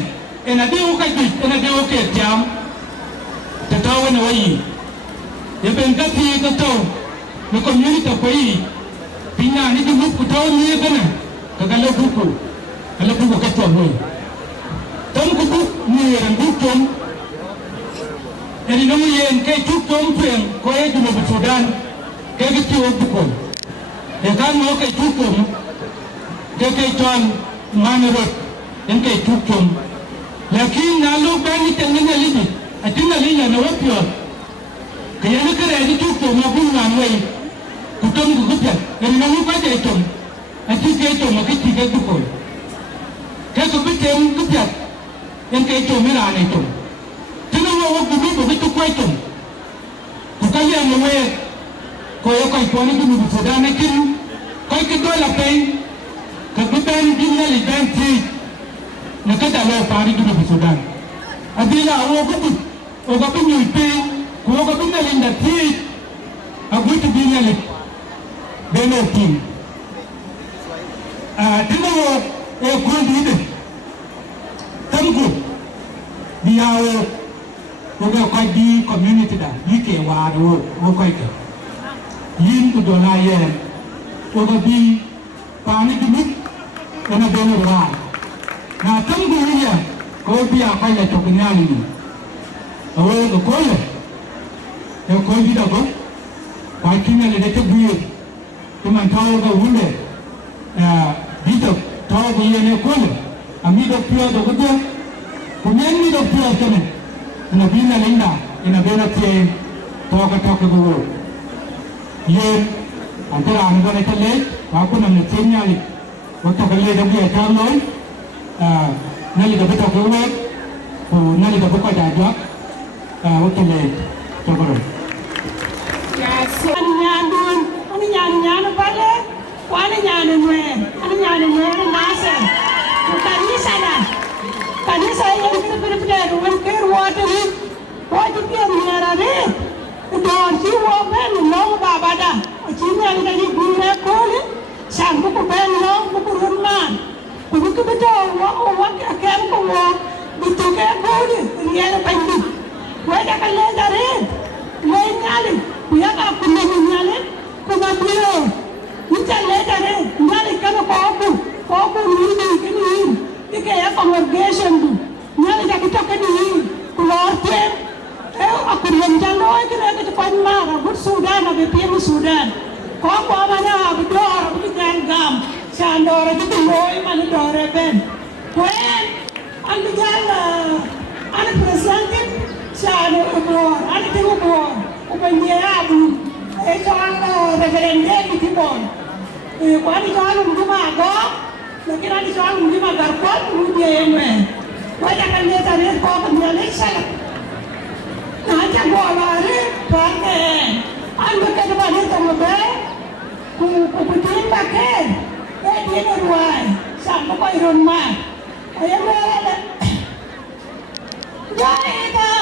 and a day okay, and a day okay, jam, the tower and away. You've been cutting the toe, the community of Pay, Pina, need to move to town near Ghana. Kalau buku kacau ni. Tamu buku ni yang buku. Jadi nama yang kacau tu yang kau yang cuma bersudan, kacau buku. Yang mau kacau, kacau mana rot, yang kacau. Lakin nalu bani tengah lagi, atina lagi yang awak pun. Kaya nak kerja kacau maupun manway, kutum kukupiat. Jadi nama kau kacau. Nanti kacau makin tiga dukul. Kacau betul kupiat, yang kacau merah itu. Jangan awak dulu begitu kacau. Bukan yang awak, kau kacau ni dulu sudah nak kiri. Kau kedua lapang, kebetulan dunia liban ti, nak kita lalu pari dulu sudah. Adila awak betul, awak pun nyuipi, kau pun nalinda ti, aku itu dunia lip, benar ti. Dinero kundi Tangu Biao Akoi Community da Yike Wado Okoike Yin Kudola Yen Ogabi Pani Dimik and a Benura. Now Tangu here go be a pilot of Nyani. Away the Koya the Koi Dabo Waking a little weird to Mantao the wounded. Dito, tahu dia ni kau, kami dah pihak dah kerja, kemudian ni dah pihak kami, nabi na linda, nabi na tiang, tahu kata kau, ye, antara anda ni terleh, aku nak tiangnya ni, waktu kerja dah pihak kau loi, nali dah betul kau, nali dah buka jajak, waktu leh, coba. Ya, senyandun, ani nyanyi balik. Wani nyane mwe, ani nyane mwe ni nase. Kanisa na, kanisa yang kita beri wan ker water ni, wajib dia mengarane. Udon si waben long babada, cini yang jadi guna kole, sang buku ben long buku rumah, buku betul, wak akem kuwa, betul ke kole, riana pendi. Wajib kalau dari, lain kali, biar aku menyalin, kumabio. Kita lihat ada, nyali kena kau ni, ini kaya congregation tu, nyali dah kita kini, keluar tem, aku rencan loh, kita cepat marah, but Sudan, abi PM Sudan, kau mana, abi dor, abi gam, sandor itu loh, mana dor ben, when, anda jalan, anda presiden, sandor dor, anda tengok dor, ubennya abu, soal referendum itu pun. Wani soal mjuma agak, lakini wani soal mjuma garpot, mujia yemwe. Wajah kan dia cari kau kenyalai salah. Nanti bola hari, pakai. Anda kena balik sama ber, kuputin pakai. Dia beruai, sama kau irunmah. Ayam berada. Jadi dah.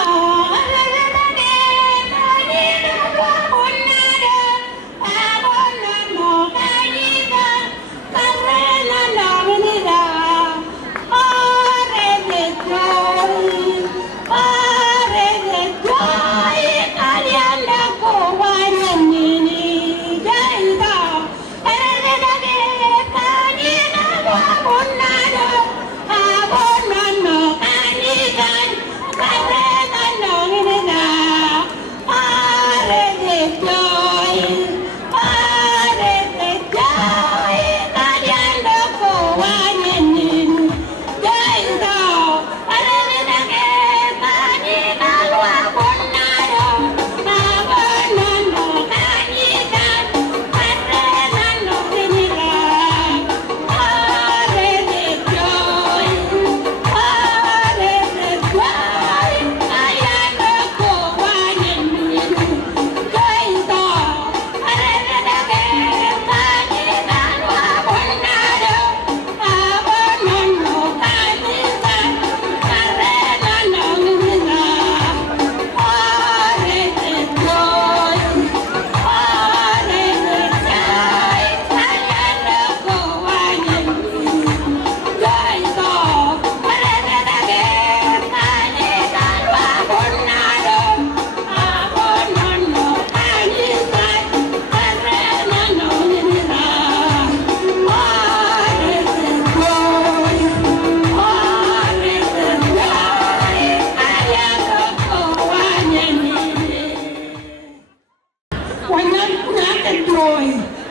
boy.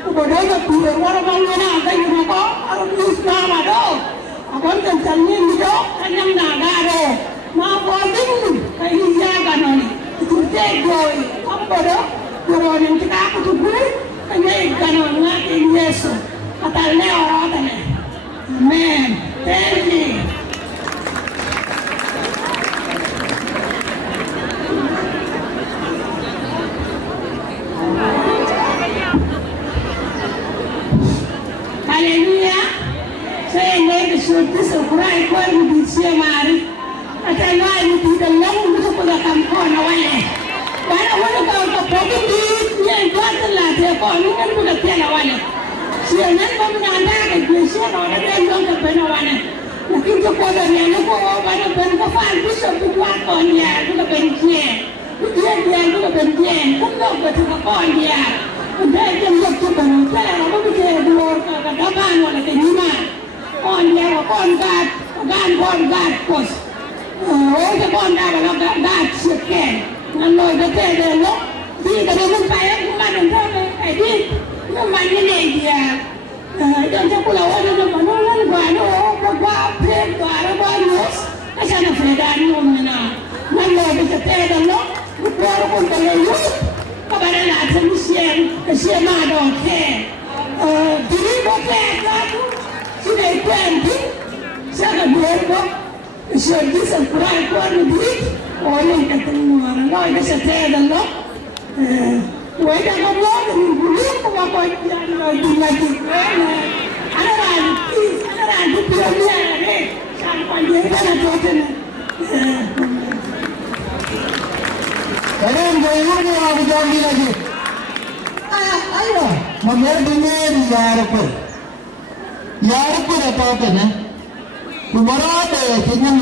Ubodoga pure wala mangena agay ruko. Arus mama do. Abon kan talmin do kanyang nagaro. Ma boding kay hiyaga noni. Turte boy. Ambodo kuronin kita kutubu kanyay ganon ngatin Yesu. Atalne oratane. Amen. Thank you. Hallelujah. Saya ingin bersyukur sekurang ikut berusia mari. Akan lain tidak lalu untuk pegang kau nawale. Karena orang kau terpaksa di yang tuan telah dia kau ni kan bukan dia nawale. Siapa kau menanda kebiasaan orang yang tuan kebenaran. Mungkin kau dah ni kau orang ben kau faham bisa buat kau ni bukan benci. Dia bukan benci. Kau betul kau dia. Udah jam waktu baru saya orang bisa keluar ke depan wala ke lima. On dia on guard pos. Oh dia on guard sekian. Ngaloi betul dia lo. Dia kalau membayar bukan untuk ini. Namanya dia. Jangan pulau ada nama orang baru. Berapa berapa banyak. Asal Fredan nomina. Ngaloi betul dia lo. Berapa pun terlalu. Kabaran atas siapa ada ke? Diri bukan aku sudah kuanti. Saya berdoa sesuatu sekurang kurang diri. Orang ketemu orang lain kesetia dan lo. Wajah kamu ada belum apa yang dilakukan. Ada ranti pilihnya ni. Sampai dia dah jatuh. Garang Garang ni aku jangan lagi. Ayo, mana dunia yarapur apa ni? Kumarade kenyang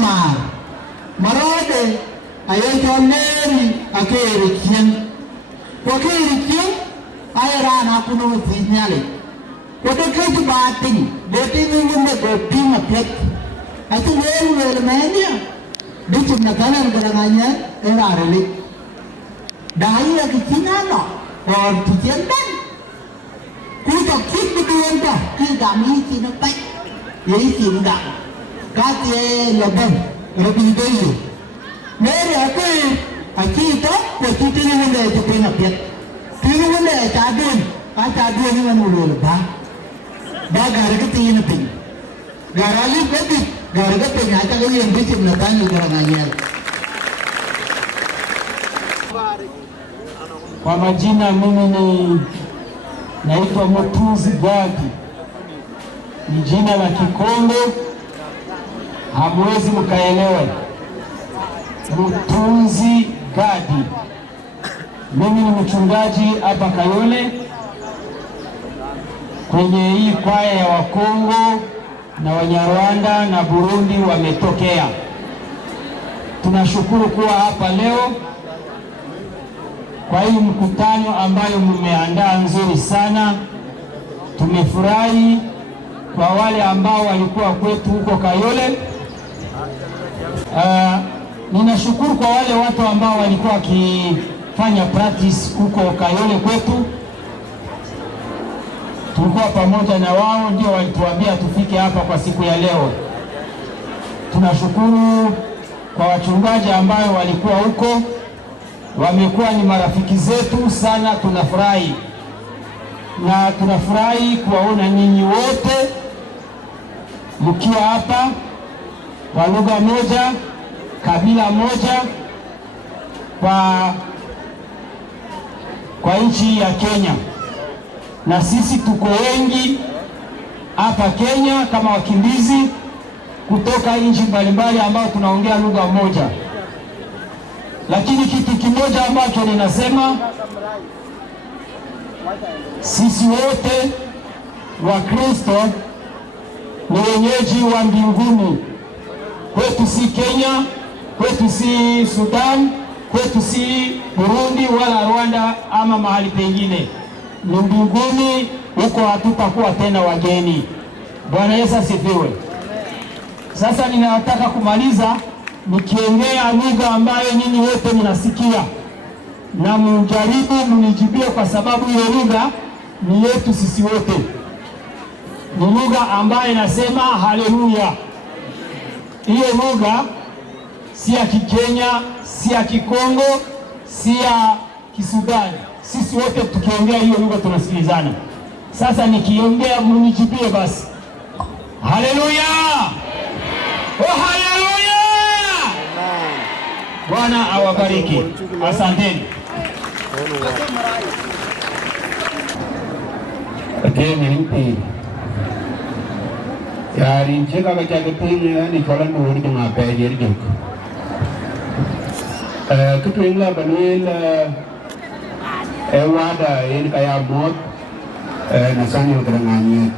marade ayat jomeri Akoi Gieu ayat aku nama sinyale. Kau kerja batin, batin ni mana kopi Mapior. Itu well mana? Dicum Nathaniel Garangnya era relik. Dahaya kecinan or kecinan. Kuda betul dah. Kita ni cina baik. Jadi cina. Kati lebih dulu. Mereka aku itu kita ni mana itu pernah biar. Kita mana cadun ni mana mulu lebah. Dah gara kecina pun. Gara ni betul. Gara kecina aja kau yang dicum Nathaniel Garangnya. Kwa majina mimi ni naitwa Mutunzi Gadi. Ni jina la Kikongo, hamwezi mkaelewa. Mutunzi Gadi. Mimi ni mchungaji hapa Kayole kwenye hii kwaya ya Wakongo na Wanyarwanda na Burundi wametokea. Tunashukuru kuwa hapa leo kwa hii mkutano ambayo mmeandaa nzuri sana. Tumefurahi kwa wale ambao walikuwa kwetu huko Kayole. Ninashukuru kwa wale watu ambao walikuwa wakifanya practice huko Kayole kwetu. Tulikuwa pamoja na wao, ndio walituambia tufike hapa kwa siku ya leo. Tunashukuru kwa wachungaji ambao walikuwa huko. Wamekuwa ni marafiki zetu sana, tunafurahi. Na tunafurahi kuwaona nyinyi wote mkiwa hapa kwa lugha moja, kabila moja kwa nchi ya Kenya. Na sisi tuko wengi hapa Kenya kama wakimbizi kutoka nchi mbalimbali ambao tunaongea lugha moja. Lakini kitu kimoja ambacho ninasema, sisi wote wa Kristo ni wenyeji wa mbinguni. Kwetu si Kenya, kwetu si Sudan, kwetu si Burundi wala Rwanda ama mahali pengine. Ni mbinguni, huko hatutakuwa tena wageni. Bwana Yesu asifiwe. Sasa ninataka kumaliza nikiongea lugha ambayo nyinyi wote mnasikia, na mjaribu mnijibie, kwa sababu hiyo lugha ni yetu sisi wote. Ni lugha ambayo inasema haleluya. Hiyo lugha si ya Kikenya, si ya Kikongo, si ya Kisudani. Sisi wote tukiongea hiyo lugha tunasikilizana. Sasa nikiongea mnijibie basi. Haleluya! Oh, haleluya! Bwana awabariki. Asanteni. Again, MP. Yari cheka kacha kepenya ni cholan buhuri dengan apa jadi juk. Ketuinglah banil wada ini kaya mod Nathaniel Garang Anyieth.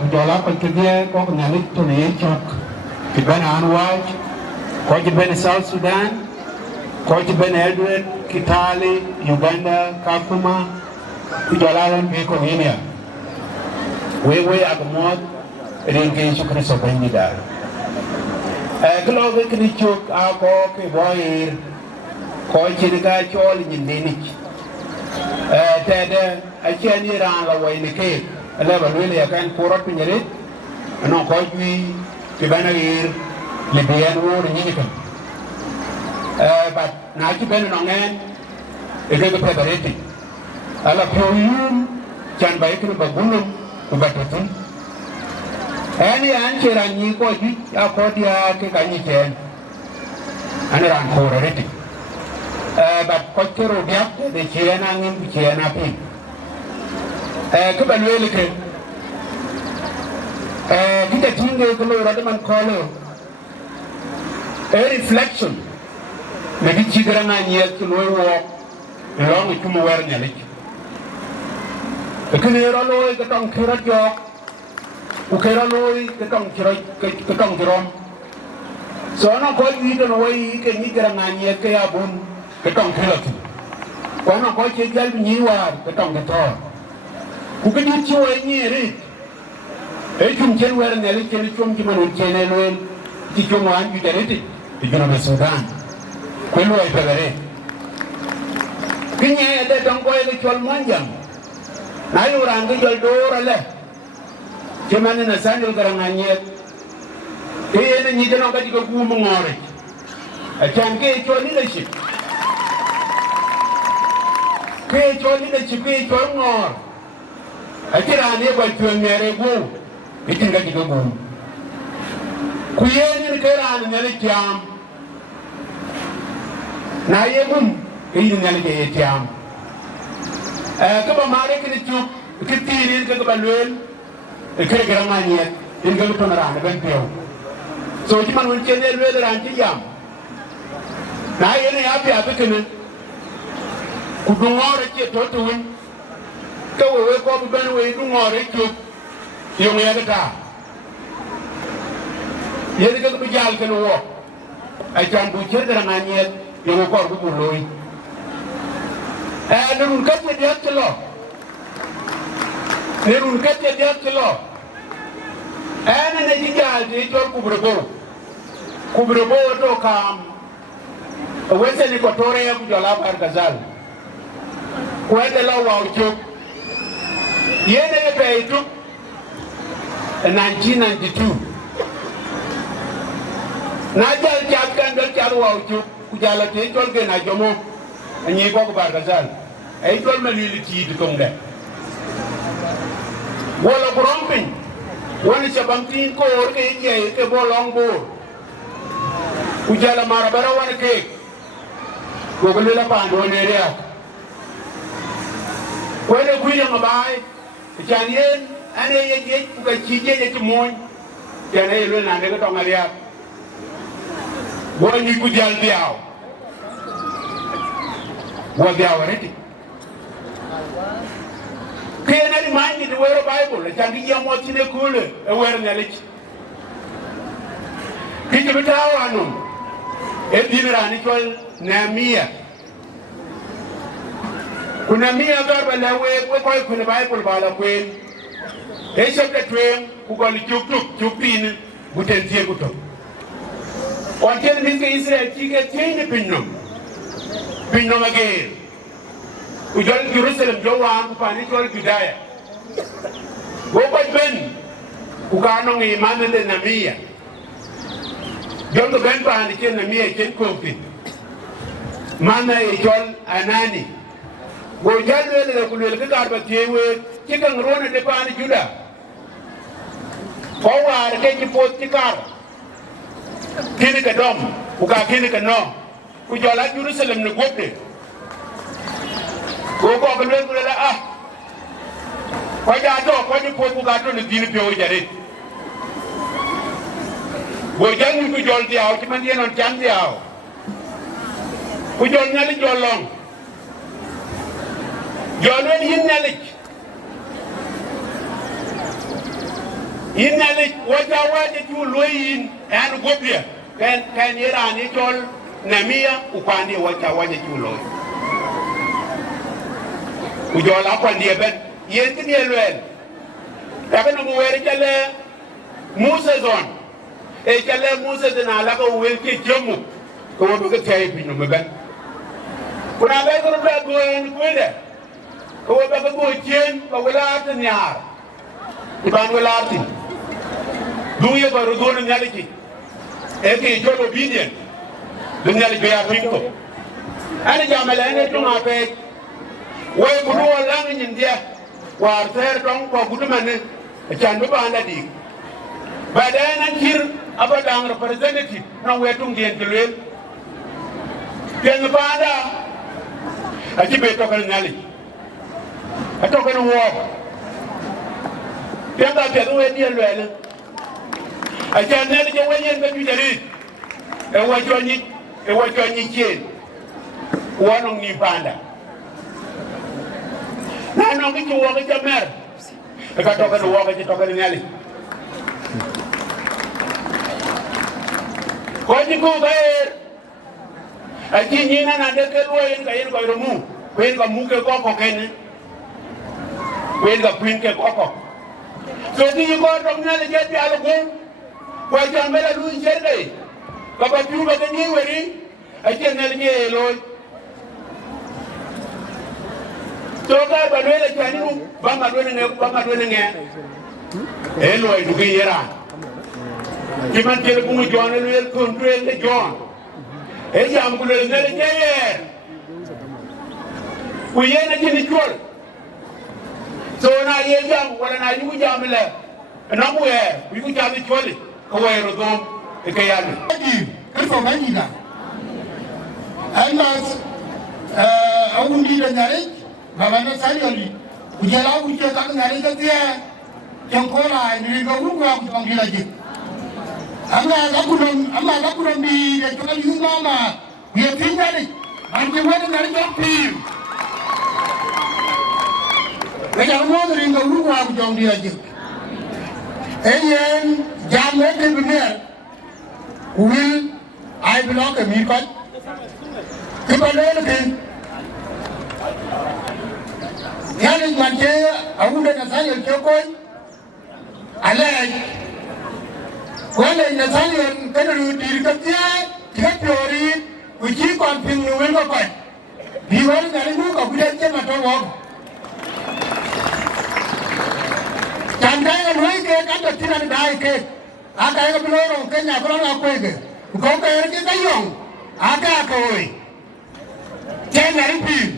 Kujola pergi kau kenalik tu ni cok. Kita Anwaj, kau kita South Sudan, kau kita Edward, Kitale, Uganda, Kakuma, kujola dan beko ini ya. Wewe agmod rinke shukri sopai ni dar. Kalau we kini cok ako ke boyer, kau cerita Chol nyendenik. Tada acian ni rang lawai ni ke. Ala balwele akan porat penyerit, anak Akoi Gieu kibana ir lebihan war ni kan. But nak kibana nongen, itu kepreparati. Ala puyun can baik ni bagulum ubatutun. Ani anceran ni Akoi Gieu Akoi dia ke kanyi jen. Ani rang porarati. But kochero dia de jen angin jen api. Kebalwele ke kita tinggal kalau ada man kalau reflection megi Garang Anyieth kalau walk long itu muar nyalik kenapa loi ketong kirat jok ukera loi ketong kirom soalnya Akoi Gieu itu loi kenyi Garang Anyieth ke abun ketong kirat karena Akoi cejal nyiwar ketong ketor bukan dia cewek ni, cuma cewek ni, cuma cewek ni, cuma orang juga ni, itu nama Sudan. Kalau apa kare? Kini ada tangkoi ke Chol manjang, naik orang ke Chol dor le, cuma ni Nathaniel Garang Anyieth, dia ni jangan kau juga gua mengorek, macam ke Chol leadership, ke Chol leadership ke Chol ngor. Akhirnya ni buat tuan mereka, itu enggak juga guru. Kuyen ni kerana ni jam, naik itu ni jam. Kalau mari kita cuk, kita ini kita balun, kita Garang Anyieth, ini kita penerang, kita piau. So cuma mungkin ni luar ranci jam. Naik ni apa kena? Kudungor je tuan. Kau kau bukan itu ngorek cuk, yang ni ada tak? Yang kita berjalan ke luar, acan bucin Garang Anyieth yang kau berpului. Nerun kerja dia celok, nerun kerja dia celok. Ni dijal di Chol Kubrebo tu kam. Wese ni kotore yang jualan Bargazal. Kau ada lawa cuk. Yene pe itu 1992 najal jatkan dal charwa ujuk kujala te Chol ke najomo anyi ko Bargazal ay Chol malili ti dikong de wala bromping wala chabangtin ko ke je ke bolong bo kujala marabara wana ke ko golela pando ne ria wala kuya mabai Jangan, ane ye bukan cije ye cemon, jangan ye lu nande ketong aliat, gua ni kujal diau, gua diau reti. Kaya nari main di luar Bible, jangan dia mau cine kule, luar nyalik. Kita bertahu anu, dinarani Chol Nehemiah. Kuna mia garba la we koi kuna Bible bala kwen. Chapter 12 kukoli chuk pin guten tie guto. Ontel miske Israel chike tiene pinnom. Pinnom again. Ujol Jerusalem Jowan pani Chol Bidaya. Go by Ben Uganong Imana de Namia. John the Ben Pan Ken Namia Ken Kopi. Mana Ejol Anani. Go Jalwell the Kulaka Tewe, Chicken Rona de Pan Judah. Forward, Kenny Port Tikar. Kinika Dom, Uka Kinika no. Ujola Jerusalem the Gopi. Go back and look at what I do, what you put Buga Da Angau. Go young to Jol the Ultimate on Jandiao. We don't know it long. You're not in knowledge. In knowledge, what I wanted you lay in and go there. Can you run it all? Namia, Upandi, what I wanted you lay. Ujol apa dia ben, ye tu dia luar. Tapi nak buat jalan Musa zon, jalan Musa tu nak lakukan uel ke jamu, kau bukan cari pinu ben. Kau nak baik kau nak buat ni dah, kau bukan buat jen, kau belar tu nyar, iban belar tu. Dunia baru dua nyali ki, ke jual obedient, dunia ni biar pintu. Ada jamalah ni tu apa? Why would all lang in India? War there don't go good man, a chan anda dig. But then I'm here about our representative, now we're doing the interview. Then the father, I keep a token nally. A token of war. Then I get away near well. I can't nearly get away and you did. And what you need, and what you need, one on the panda. Nah, no, kita walk aja mer. Kita token walk aja token ni ali. Kau ni kau gaya. Aji ni na ada keluar yang kau remu. Kau muka kau kene. Kau queen ke kau. So ni kau token ni jadi alugun. Kau jangan bela lu jadi. Kau baju bagai ni weri. Aji ni eloi. Toga balwele chaniru banga dwene nge elo ay dugi yera kiman tele bumu jone lwel kontrol le jon e jam ko le ngel jeyer ku yena tini chol so na ye jam wala na yu jam le na mu ye ku jam choli ko wayro dom e kayami Kau bagi dah. Alas, awun di dalam Bagaimana saya ni? Ujian ujian tak ngari kerja. Yang kola ini kau aku panggil lagi. Aku dah di dekat Yunama. Dia tinggal ni. Anjing mana ngari kerja? Kerja mana dari kau aku panggil lagi. Jam lagi benar. Will I belong ke Mirkat? Kita lagi. Yang macam aku dah Nathaniel cakap, alai, kalau Nathaniel kena diri kerja, dia teori, uji konflik nuwel kapan, di mana dari mu kau boleh je macam apa? Jangan yang luar ke, kan tak tidak ada ke, ada yang belorong ke, nak belorong apa ke, kau kaya ke kayong, ada Akoi, jangan ribu.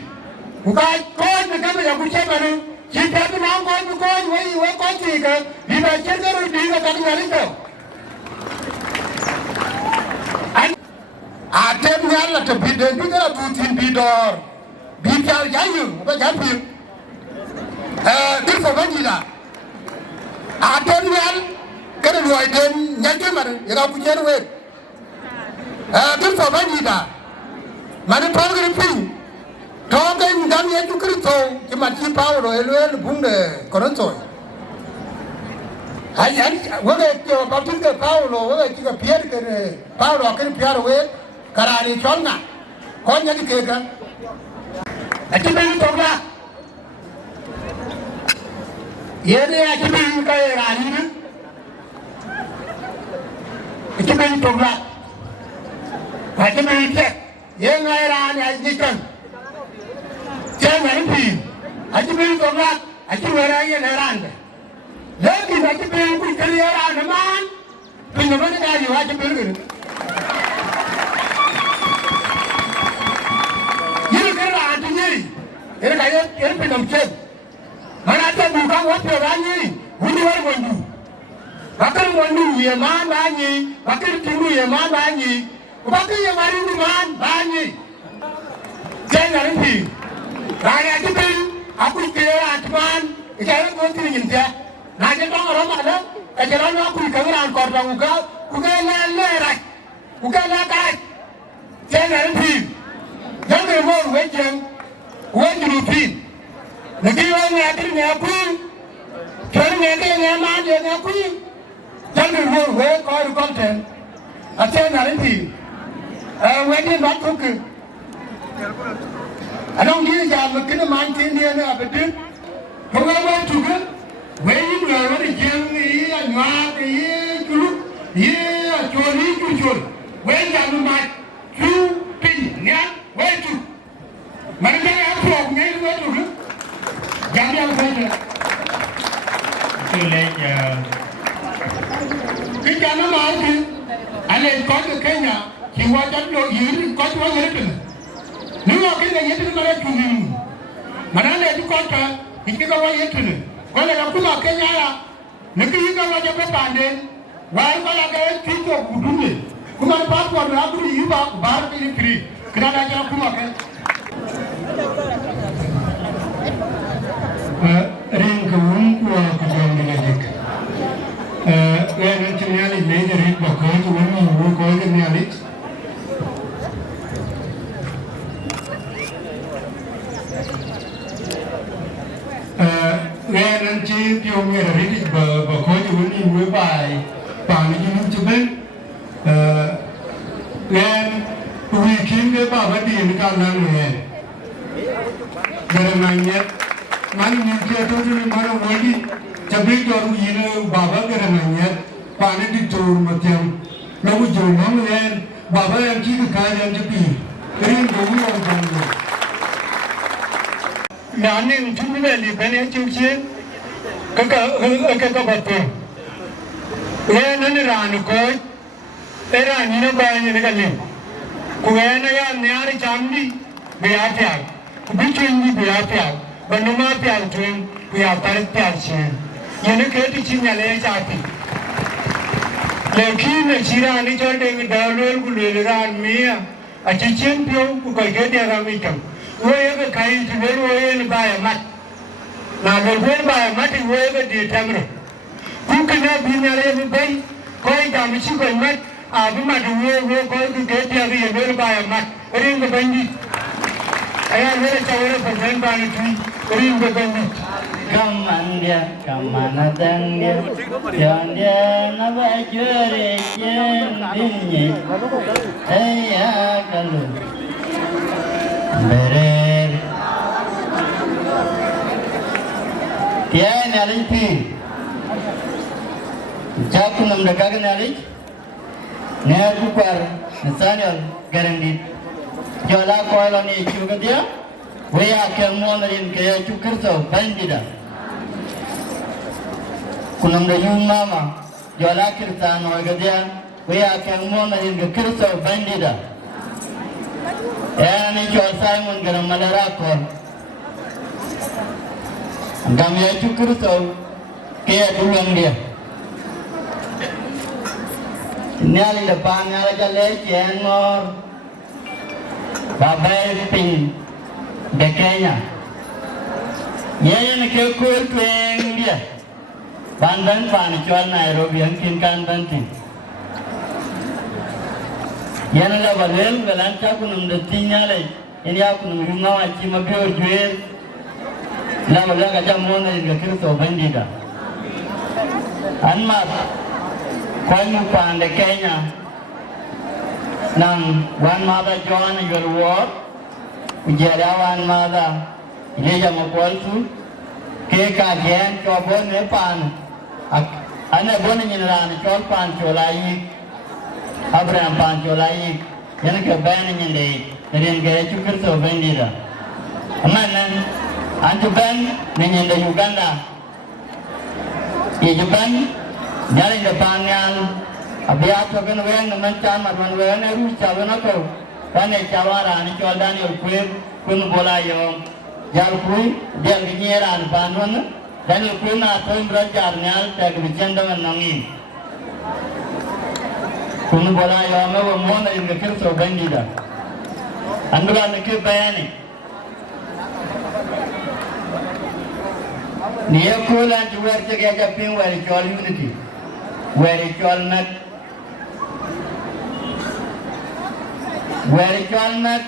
Bukan kau nak apa yang bukan baru. Jika tu nak kau bukan, wei kau cakap, di baca terus di baca kali tu. Atem ni adalah terbidang, kita tu tim bidor, bidar jayu, apa jayu? Kita bukan kita. Atem ni al, kita dua atem, jangan mana, kita punya wei. Kita bukan kita. Mana tahu kita pun. Tongga yang kami itu kerja, cuma si Paulo elu bunde koronsoy. Hanya, wala kita batin ke Paulo, wala kita biar ke Paulo akan biar we karani Cholna. Kau jadi keka. Aci beri tongga. Ia ni aci beri kaya rani ni. Aci beri tongga. Aci beri cek. Ia ngai rani aci kan. Jangan ngani pi aji bil ko ngat aji wara ye lerande lekin aji bil ku kariera na man pinyo man ga ji aji bil gani yiri kara antini yiri ka yiri pinam chen mana ta buka wato rani wuni war gondu bakar gondu ye man bani bakar tingu ye man bani bakar ye mari ni man bani ngani pi rani aji bil aku kira atman ikara ko tin yinta na je dong ro ma da ajara no ku ka ran ko da ku ga la le ra ku ga la ka je ngani pi dan ke mo we jeng we ju pi na ki wa ne atir ne ku ker ne ke ne ma je ne ku dan ke mo we ko ru content ate ngani pi we ni ba ku ke I don't give you a look at the mountain here, but then, however, to go, when you are already young, and you are the year to look, yeah, to lead to show. When you are my 2 pin, yeah, where to? Madame, I have to make where to look. Gamma, too late, we cannot mountain, and then got the Kenya, he wanted to you got 1 minute. Nuwa kile yetu mara tuni. Manane tukota ikika wa yetu. Wale nakuma Kenya ya nikika wa jabe pande. Wale wala gae tito kudume. Kuma papo wa aburi yuba bar bili free. Kina jana kuma ke. Ring kuungu wa kujongile dik. Wale nchiniali leje rik bakoji wani ukoje niali. When chị tiêu nghe là rất bờ khối cho mình với bài bằng những những chữ bên when we kiếm cái bảo vấn đề nó càng năng người Garang Anyieth mana nyucia tu tu mana wadi cabik tu aku ini baba Garang Anyieth panen di tur macam namu jauh mana yang baba yang kita kajian cepi ini dulu orang bangga nani untuk beli beli cuci kakak betul. Ia nani ranu koi, era ni nak bayar ni kalim. Kuai na ya niari camdi biar tiang, kubicuin di biar tiang, benuma tiang tuing biar tarik tiang sih. Ia kerja cinya le jati. Lekin cira ni jual dengan dalul guluran mia, aci cimpio kukai kerja ramai jam. Wieu ke kai tu wieu ni bayar mat, na wieu bayar mat wieu ke di tamro. Kukena bina le bay, koi jam si koi mat, abu mat wieu koi tu kerja wieu bayar mat, ring ke bandi. Ayah wieu cawara persen bani tu, ring ke bandi. Kamandia, kamana dangdia, jandia na bajure jendinye, ayah kalu. Berer, tiada nyali pi, jatuh nam dekat nyali, nyali bukar, Nathaniel Garang dit, jualan koilan ni juga dia, Wieu kemuarin kaya cukur so bandida, kunam dayung mama, jualan kirtan orang dia, Wieu kemuarin kaya so bandida. Ni Chol Simon Garang Malarakon. Kami cukur so kaya dulang dia. Nyali depan nyala jale cengor, babai ping dekenya. Ia ni kekul tueng dia. Bandan pan Chol Nairobi yang kinkan banting. Yana la balel belanta kunum de tinyale ini aku nunggu ngaji Mapior jual la balaga jamon ni Kristo bandida anmat kau pande Kenya nang wan mada John your word ujara wan mada ile jam kualtu ke kajian coba ne pan ane bone nyinran col pan colai Abraham Pancholai, yang kebanyakan ini, yang gaya cukur so bandira. Mana anjuban menyenda Uganda. Ijuban nyari depan yang abiat kan wen mencan marwan wen eru cawan aku. Pane cawara ni Chol Daniel kun bola yong. Jal kui dia ginyeran panun Daniel kui na toin berajar nyal tak bercanda menangi. Kun bola yong aku mau nak ingkir sobendi dah. Anduran ingkir bayani. Niya kulan juwer jaga japing wari Chol unity. Wari Chol nak. Wari Chol nak.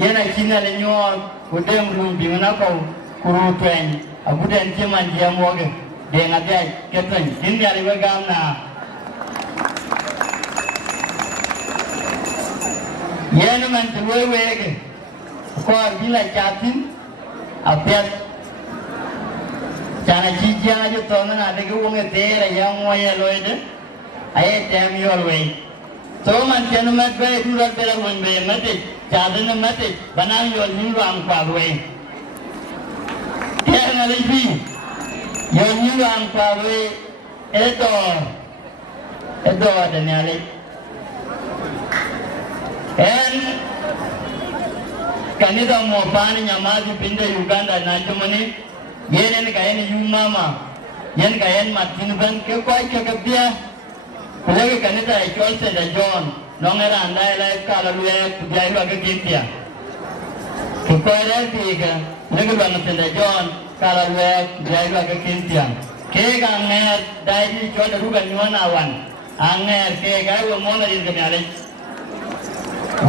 Yana China le nyor kudem rum bimana kau kuru tuen. Aku dan cuman dia muaga. Dia ngajar ketuen. Hindi ada bagam na. Yana man tuwe wege. Kau bila jatin apiat. Jangan cijian aja tuan ada ke uang etera yang muaya loide. Ayat Atem Yirol way. So man jangan mat bay durat bela uang bay mati. Jangan mati. Banang Yirol nyuram kuaway. Tiada ngalih Yirol nyuram kuaway. Edo ada nyali. Kanida mau pani nyamadi pindah Uganda nanti mana? Yen kayen yu mama yen kayen matin ban ke kwai ke dia lagi kanita Chol se da John nongera andai lai kala luye dia lu ke dia ke kwai ra ti ke lagi ban se da John kala luye dia lu ke dia ke ga nge dai di Chol da rugan nyona wan anger ke ga wo mo na rin ke ale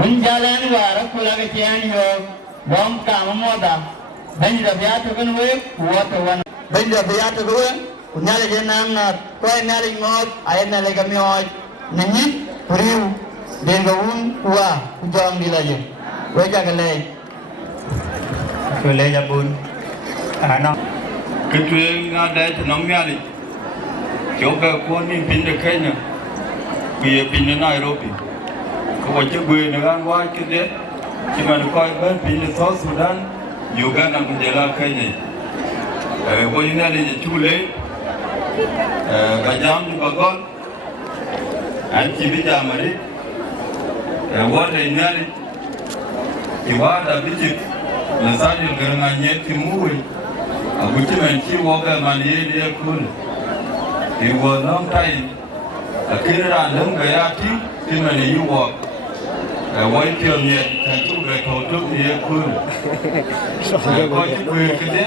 unjalan wara kula ke tian yo bom ka moda Benda biar tu kan weh, kuat tuan. Benda biar tu weh, nyale jenang nat, kau nyale ngot, ayat nyale kami oj, nengit, periu, dengaun, kuah, ujang dilaju. Wajah kelai jabun, anak. Ketua ada tenang nyale, coba kau ni pindah Kenya, biar pindah Nairobi. Kau cakap dengan wah kita, cuma kau pindah South Sudan. Uganda menjela Kenya. Kau ini ada Chole, Gajam di Bagol, anci bija mari. Wadah ini ada, Iwada bijik, Nathaniel Garang Anyieth timui. Agutyar anci waga mani dia kun. It was long time. Akhirnya andam gaya ti, timani yuwak. Wai pion ni tentu berkautuk dia kun. Kau cuba kerja.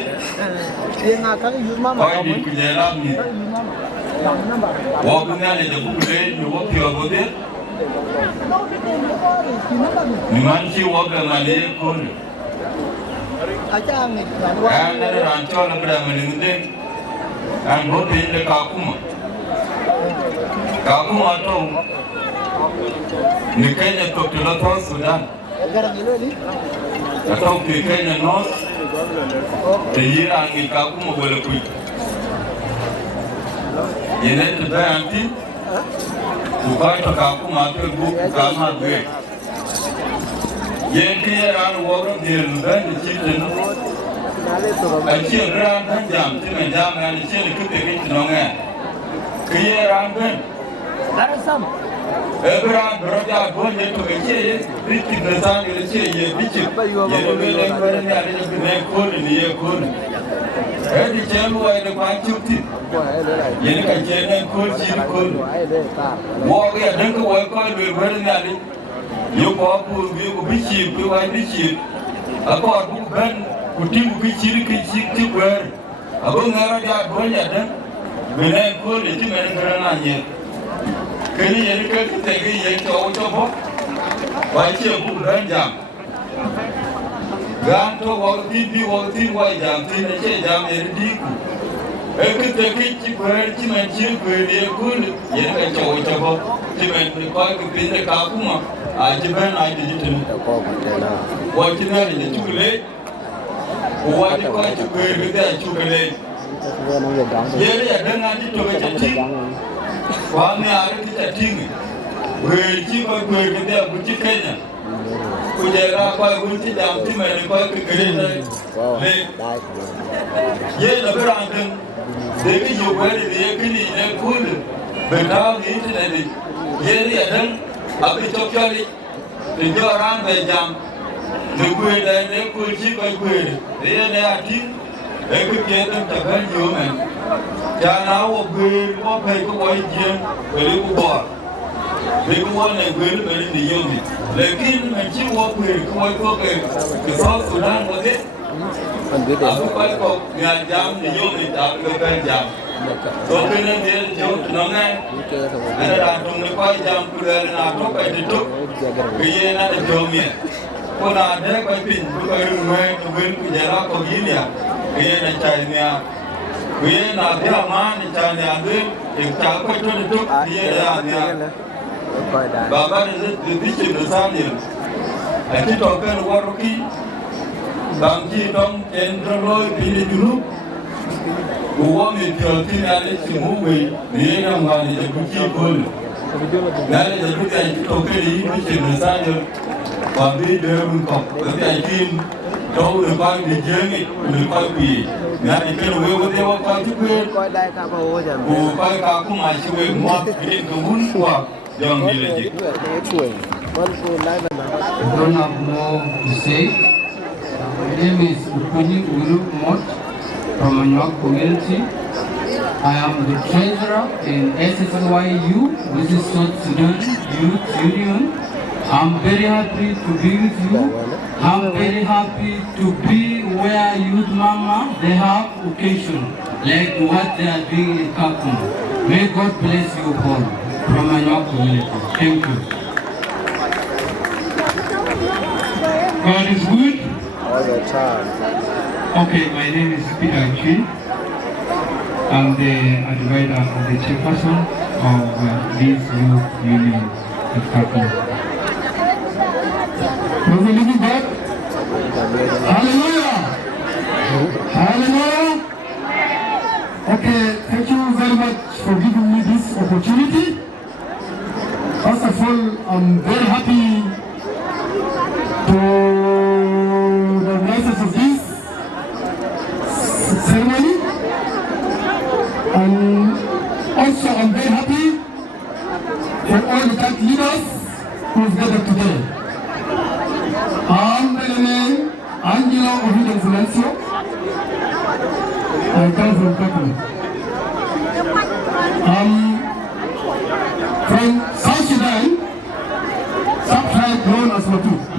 Dia nak kali rumah macam ni. Kau di kerja lama ni. Wah punya ni jauh boleh, jauh pion boleh. Nimanci wah bermali kun. Ajar ni. Anda rancau nak bermain ni. Anda boleh kakuma. Kakuma tu. Ni Kenya tu South Sudan. Atau ke Kenya North. Tejira ni kakuma boleh kui. Ini tu nanti. Bukan tu kakuma tu buku kamar gue. Yang dia orang orang dia luar di sini. Aci orang jam, cuma jam yang di sini kita kita nongan. Dia orang pun. Langsam. Everyone brought go ye to eche riti besan ye eche ye bichi ye no be le kwere ni ale be ne ko ni ye ko ni di chemu wa ne kwa chuti ye ne ka je ne ko ji ko wo ya den ko wa ko le kwere ni ale yo ko pu bi ko bichi ko wa bichi ako bu ben ku tingu bichi ki ti kwere abo ngara ja go ya den be ne ko le ti me ngara na ye Kini yang kita tegi yang coba, baca buku dan jam. Ganto waktu wajam, tidak jam yang diku. Kita tegi ciper, cuma ciper dia kun, yang kita coba, cuma kau kepindah kakuma, aja ben aja jitu. Waktu ni dia cukule, waktu kau ciper kita cukule. Jadi ada ngaji tu macam Kami hari kita tinggi, berji kau berkedai buci Kenya. kujera kwa wunti jam ti mai kwa kekere le ye na berang de ki yo kwere de kini ne kul beta ni internet ye ri adan abi chokari de joran be jam de kwe de ne kul chi kwa kwe de ne ati e ku ke tan ta ban yo men ja na wo kwe wo pe ko wo je be ku bo de ku wo ne kwe be ni yo mi lekin men chi wo kwe ko ke South Sudan wo de aku kalau dia jam ni yo ni tak ke jam. So kena dia jauh tenangan. Ada rantung ni kau jam kuda na tu kau itu. Kaya na jauh ni. Kau ada kau pin kau rumah tu pun kujara kau gini ya. Kaya na cai ni ya. Kaya na dia mana cai ni ada. Ikut kau itu dia ya ni ya. Bapa ni bici Nathaniel. Aku token waruki. Bangki dong kendroloi pilih dulu. Gua mikir tina ada semua dia yang mana jadi kikul. Nada jadi kita token ini macam misalnya, pabrik dia untuk tapi tim tahu lepas dijengi lepas pi. Nada kalau Wieu dia waktu itu bukan aku masih Wieu muat ini kemun kuat yang dilejik. Don't have more to say. My name is Akoi Gieu from Ayual Community. I am the treasurer in SSYU, which is South Sudan Youth Union. I'm very happy to be with you. I'm very happy to be where youth mama they have occasion like what they are doing in Kuocgoor. May God bless you all from Ayual Community. Thank you. God is good. All the time. Okay, my name is Twic. I'm the advisor of the chairperson of this youth union in Kuocgoor. Praise the living God. Hallelujah. Hallelujah. Okay, thank you very much for giving me this opportunity. First of all, I'm very happy to of this ceremony, and also I'm very happy for all the church leaders who have gathered today. I'm the name Angelo Ovidian Silencio. I come from Kuocgoor. From South Sudan, sub-tribe known as Makuach.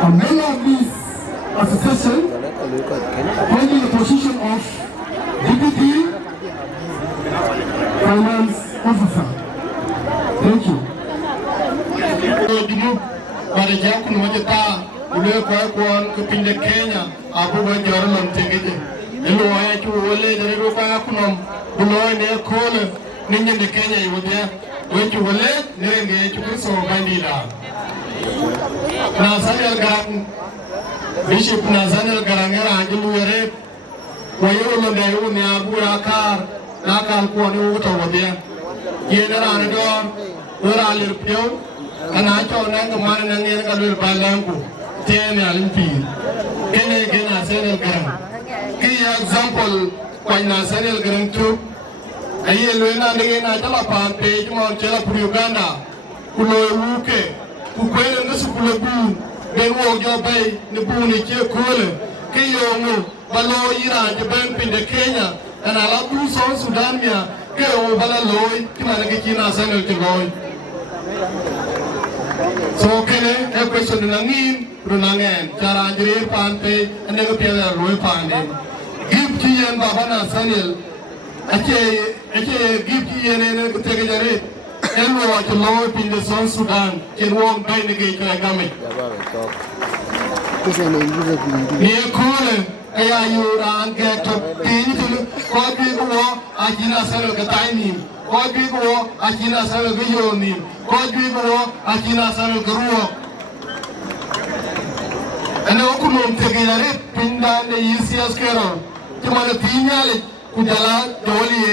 A member of this association holding the position of Deputy Finance Officer. Thank you. Kenya, Abu Bajaran Tegete. Hello, I to Wale, the Rokakunum, below in their corner, Ninja the Kenya, you were there. When you were late, Nere to so Bandila. Nathaniel Garang, Bishop Nathaniel Garang, Ayual Wieu Wieu Akar, Nakal Kuocgoor over there. General Ador, Ural Pio, and I told Nangaman and Yangal Balangu, 10 Olympian. Again, Nathaniel Garang. Key example, when Nathaniel Garang took. Ayual again, I tell upon page more Chela Uganda, Kulo Uke, Kukwele Nusukulabu, then walk your bay, Nabuni Kule, Kayongo, Balo Ira, the bank in the Kenya, and I love two South Sudania, Kayo Balaloy, Kimanakina Samuel Kiloy. So, can a question in Angin, Runangan, Taranjir Pante, and never pay a Roy Pande. Give T and Baba Nathaniel. Give and take a rate. And we want to lower in the South Sudan. Can walk by the gate like a me. Near Kole, Ayuran get to Pinto, Kuocgoor, Akina Salakatani, Kuocgoor, Akina Salakayoni, Kuocgoor, Akina Salakaruo. And I couldn't take a rate, Pinda, the easiest carol. To my opinion, Kujala, Doli,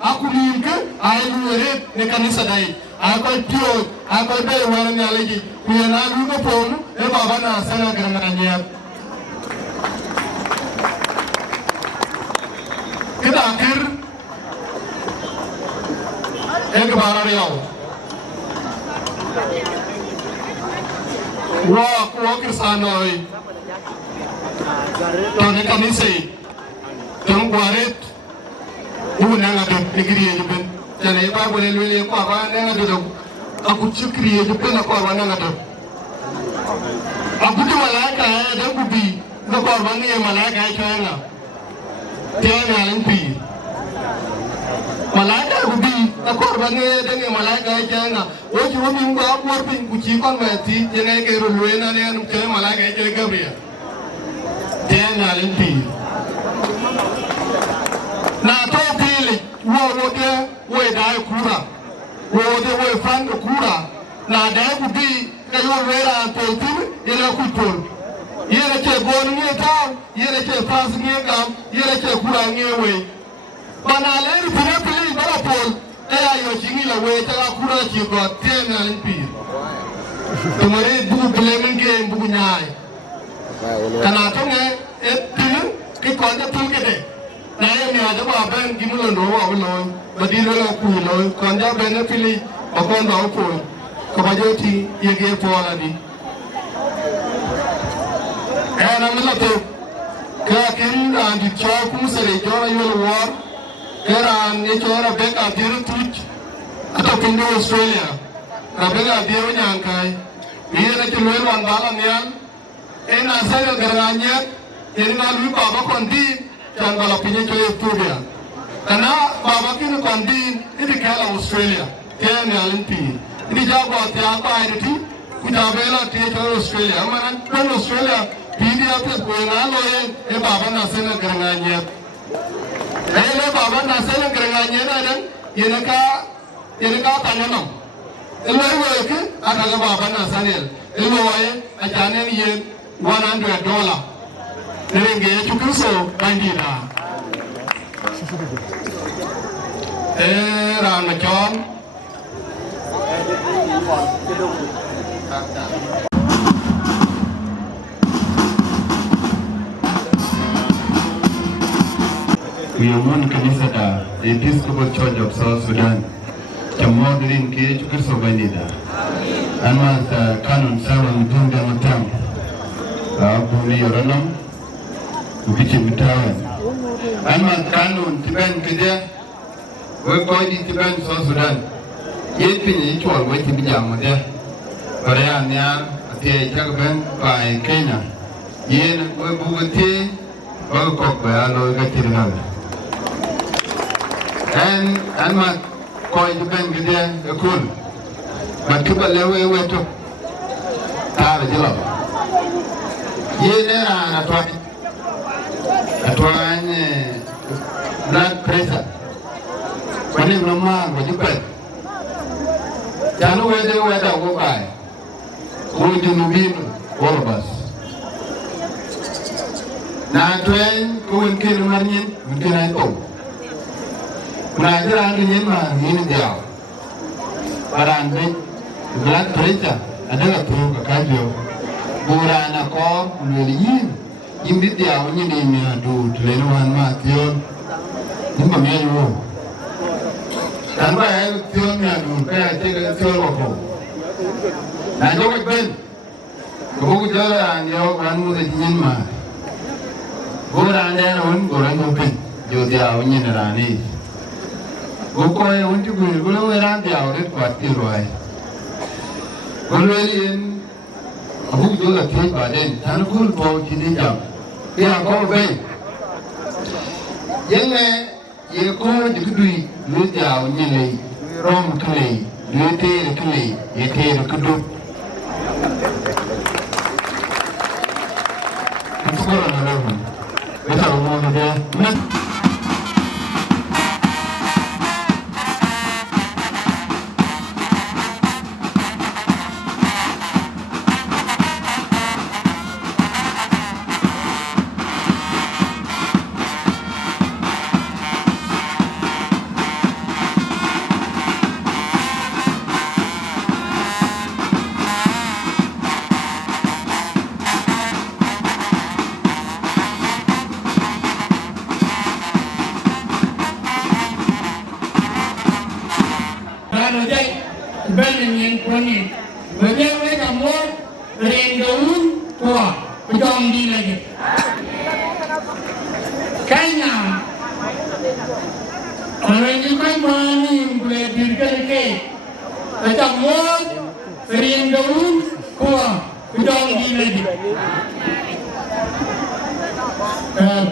Akulimka, I will read the Kanisa Day. Akoi Gieu, Akoi Gieu wan nyaliji. Kuya na lugo ponu e baba na sana Garang Anyieth. Kita akhir ek bara riau. Wa kirsanoi. Tone kanise. Tong kwaret. Ubu nanga do digriye juben. Jane ba bole lele ko ba nanga do. Aku chukriye juben ko ba nanga do. Aku tu malaka da gubi. Da ko ba ngi malaka ai changa. Tianga limpi. Malaka gubi da ko ba ngi da ngi malaka ai changa. Oji wo mi ngwa ko pin ku chi kon ma ti jene ke ro luena ne anu ke malaka ai Gabriel. Tianga limpi. Na to pili wo da kura wo fan kura na da gubi ka yo wera to tim ina ku tol yere ke gon ngi ta yere ke fas ngi gam yere ke kura ngi we bana le pili pili bara pol e ayo jingi la we ta kura ki go tena limpi tumare bu blame ngi bu nyaai kana to nge e pili ki ko da tu ke de na ye mi aja ba ben gimulo ndo wa ulo badilo la ku lo konja ben pili bakondo ko ko bajoti yege pola di ana milato ka kin andi chaw ku sere jora yol war era ne chora beka diru Twic ato pindo Australia rabega diru nyankai yere ke lel wan bala nyal ena sere garanya ena lu baba kondi yang kalau punya cuy Ethiopia, karena bapa kini kondin ini kalau Australia, dia ngalimpi, ini jago tiapa ini, kujabela dia cuy Australia, mana kan Australia, pilih apa bukan loe, bapa nasena geranganya, bapa nasena geranganya ada, ini ka tanganam, itu ke, ada bapa Nathaniel, itu acaranya ini $100. Nenge chukuso bandida. Rana Chol. We are one kanisa da Episcopal Church of South Sudan. Chamodrin ke chukuso bandida. Anma kanon sawan tunga matam. Buni yoranam. Ukiche mtawan. Anman kanun tiben kide. We koi tiben South Sudan. Yet pinyi chol we tibi jamu de. Korea niya ati chakben by Kenya. Yen we bugati bagkok ba alo gatirnal. And anman koi tiben kide ekul. Matuba lewe we to. Tara jilab. Yen era atwati. Atuanya blood pressure. Kani mama wajibet. Janu weda go by. Kuni junubin all of us. Na tuen kun kin marnin mungkin itu. Na jalan ini mah ini dia. Barang blood pressure adalah tuh Akoi Gieu. Burana kor leliin. Imbi dia onye ni mi adu tleno wan ma tion nimba mi ayo kan ba ayo tion mi adu ka te ga tion ko na jo ben ko bu jara an yo wan mu de jin ma gora ande na on gora no ben jo dia onye na rani go ko e on ju go lo era dia ore ko ati roi go lo yin abu jo la te ba den tan ko po ji ni jam ya ko be yenge ye ko dikdui lu jaw nyele rom kle lu te kle ye te kudu ko na na mo eta mo na de Ringaun Kua Kudong di lagi. Kenya orang juga mani boleh dirkan ke. Kita mau Ringaun Kua Kudong di lagi.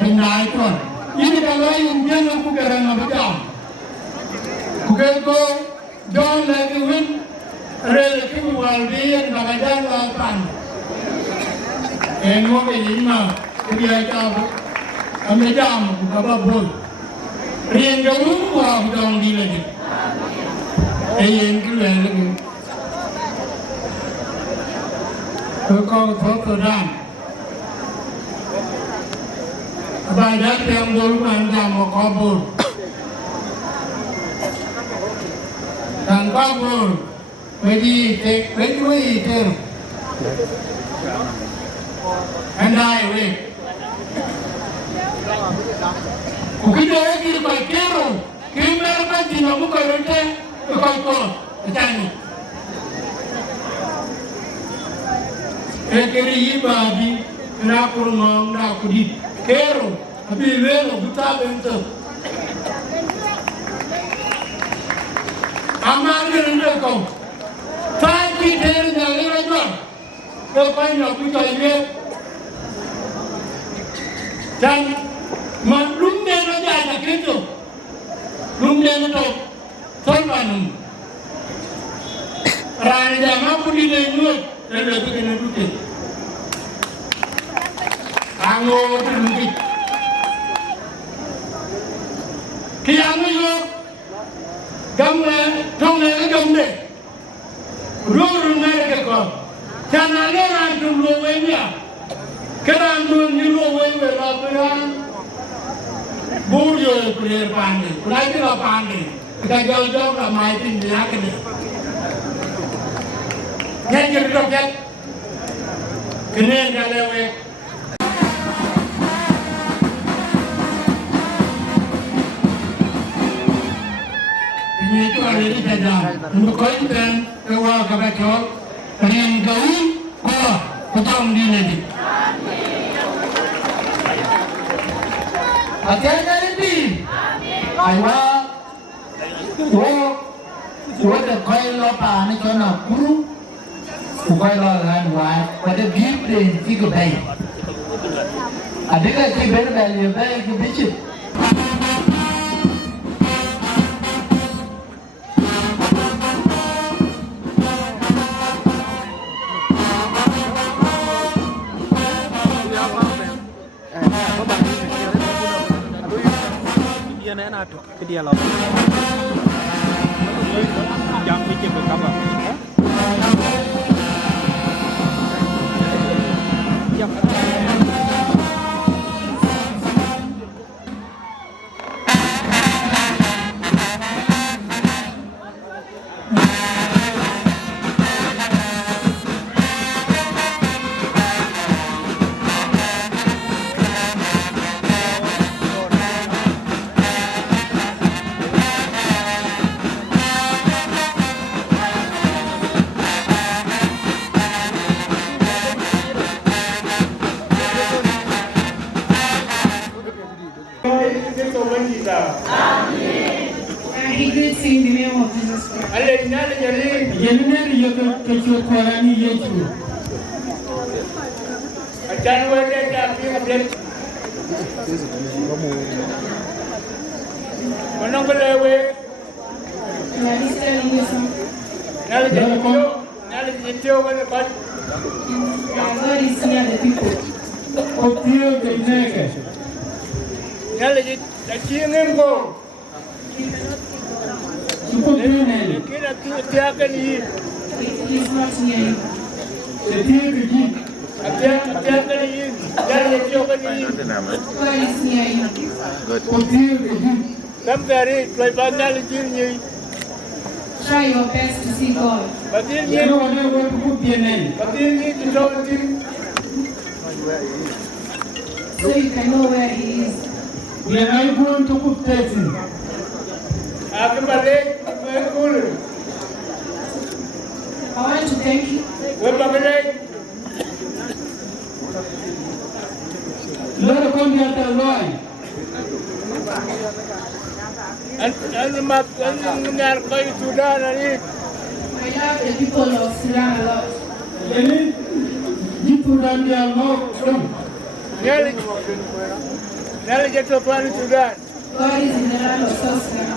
Pinai pun. Ini kalau yang dia nak Garang apa jam? Kuocgoor John lagi win. Relatif waldian bagajan lapan. Enggak ini dia jawab. Kami jam apa bol. Rian jauh wah dong di lagi. Yang kedua lagi. Kau dan. Banyak yang dulu anda mau kabur. Dan kabur. Wedi take wedi itu, andai we. Kita lagi di Kero, kita lagi di Namu Karute, Kuocgoor, Tani. Ekeri ibabi, nak rumah, nak kudi, Kero, tapi lelo kita bentuk. Amal kerja kau. Tadi dari jalan raja, lepas nak pergi ke, dan maklum dia raja ada kerja, maklum dia itu solvan. Raja mampu dia itu, dia lebih kena duit. Anggur duit. Kiamu itu, gambar, tongel gambar. Ruru mereka kau, jangan orang dulu wenya, kerana dulu wenya laporan, burjo kuliah pandai, lagi lah pandai, kita jauh-jauh ramai tinggal kene. Yang kita lihat, kene kalau we. Ini itu ada di dalam, untuk kau itu. Kau kabar Chol, Ringaun Kua Kudong di lagi. Atem nanti, aywa, wo the koi lopa ni kena kuru, koi lopan wai, pada deep brain tiga bayi. Adakah tiga bayi bayi kebicit? Dia lawan. Yang bikin berkabar. Yang He greets you in the name of Jesus Christ. God is near the people. He's not near you. God is near you. Try your best to see God. So you can know where He is. We are not going to put that in. I want to thank you Lord Condiata Loy. And the map, and the Akoi Sudan, and I love the people of Sudan a lot. You put on the Nearly get to Sudan. God is in the land of South Sudan.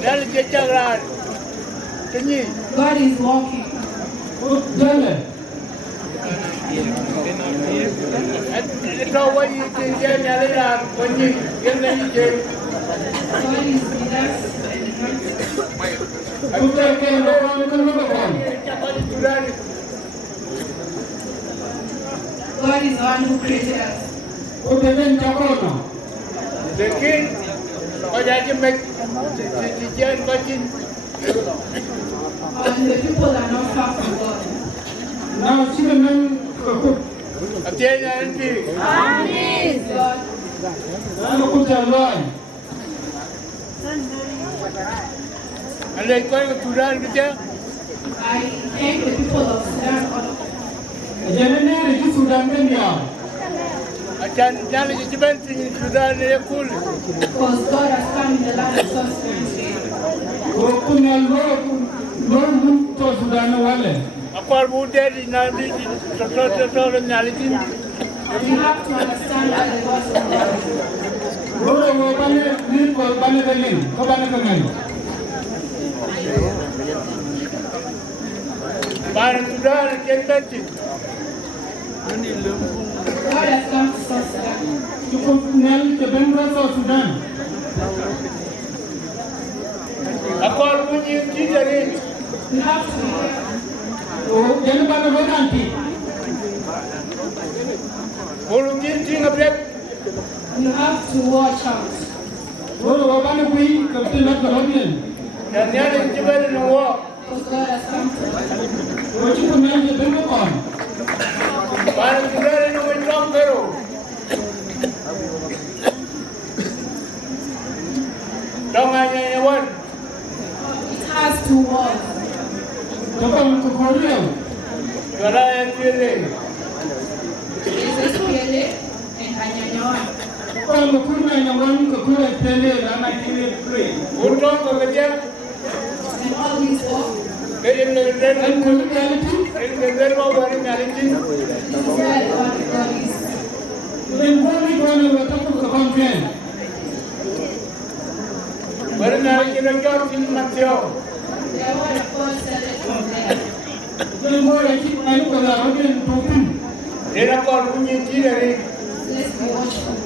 Nearly get to Sudan. God is walking. It's all what you can get when you get them. God is with us. God is the one who created us. The king, or I can make the giant watching. And the people are not far from God. Now, see the men. Amen. God. And they going to Sudan with them? I thank the people of Sudan. I can tell you the best thing in Sudan, they're cool. Because God has come in the land of South Sudan. Akol who dead in the You have to understand that the words of God. Sudan, get back to God has come to South Sudan. Akol who you teacher in. You have to You have to watch out. Because God has come to It has two walls. And Anyanyawan. And all these walls. This is where the one God is. Let's be watchful.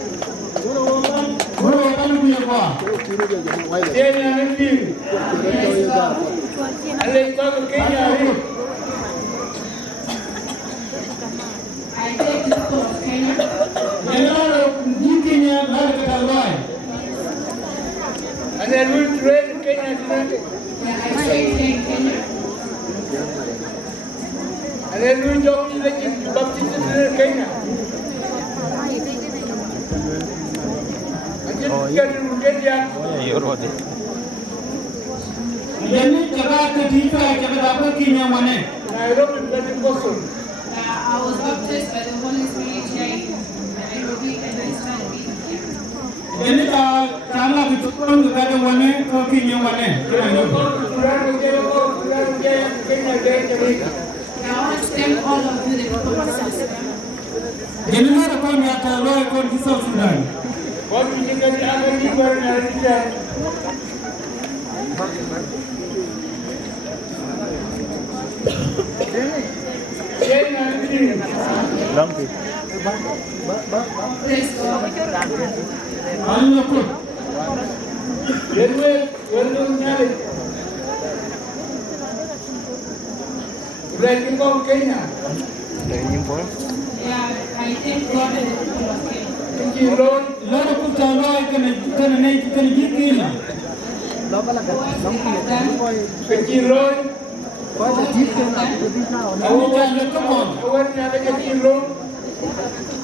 I take the people of Kenya. And then we trade in Kenya. I trade in Kenya. And then we join the Baptist in Kenya. I was baptized by the Holy Spirit here in Nairobi and I started being here. I want to thank all of you, the people of South Sudan. Praise God. Kenya. Yeah, I thank God and the people of Kenya. Thank you, Lord. Thank you, Lord. What have you done?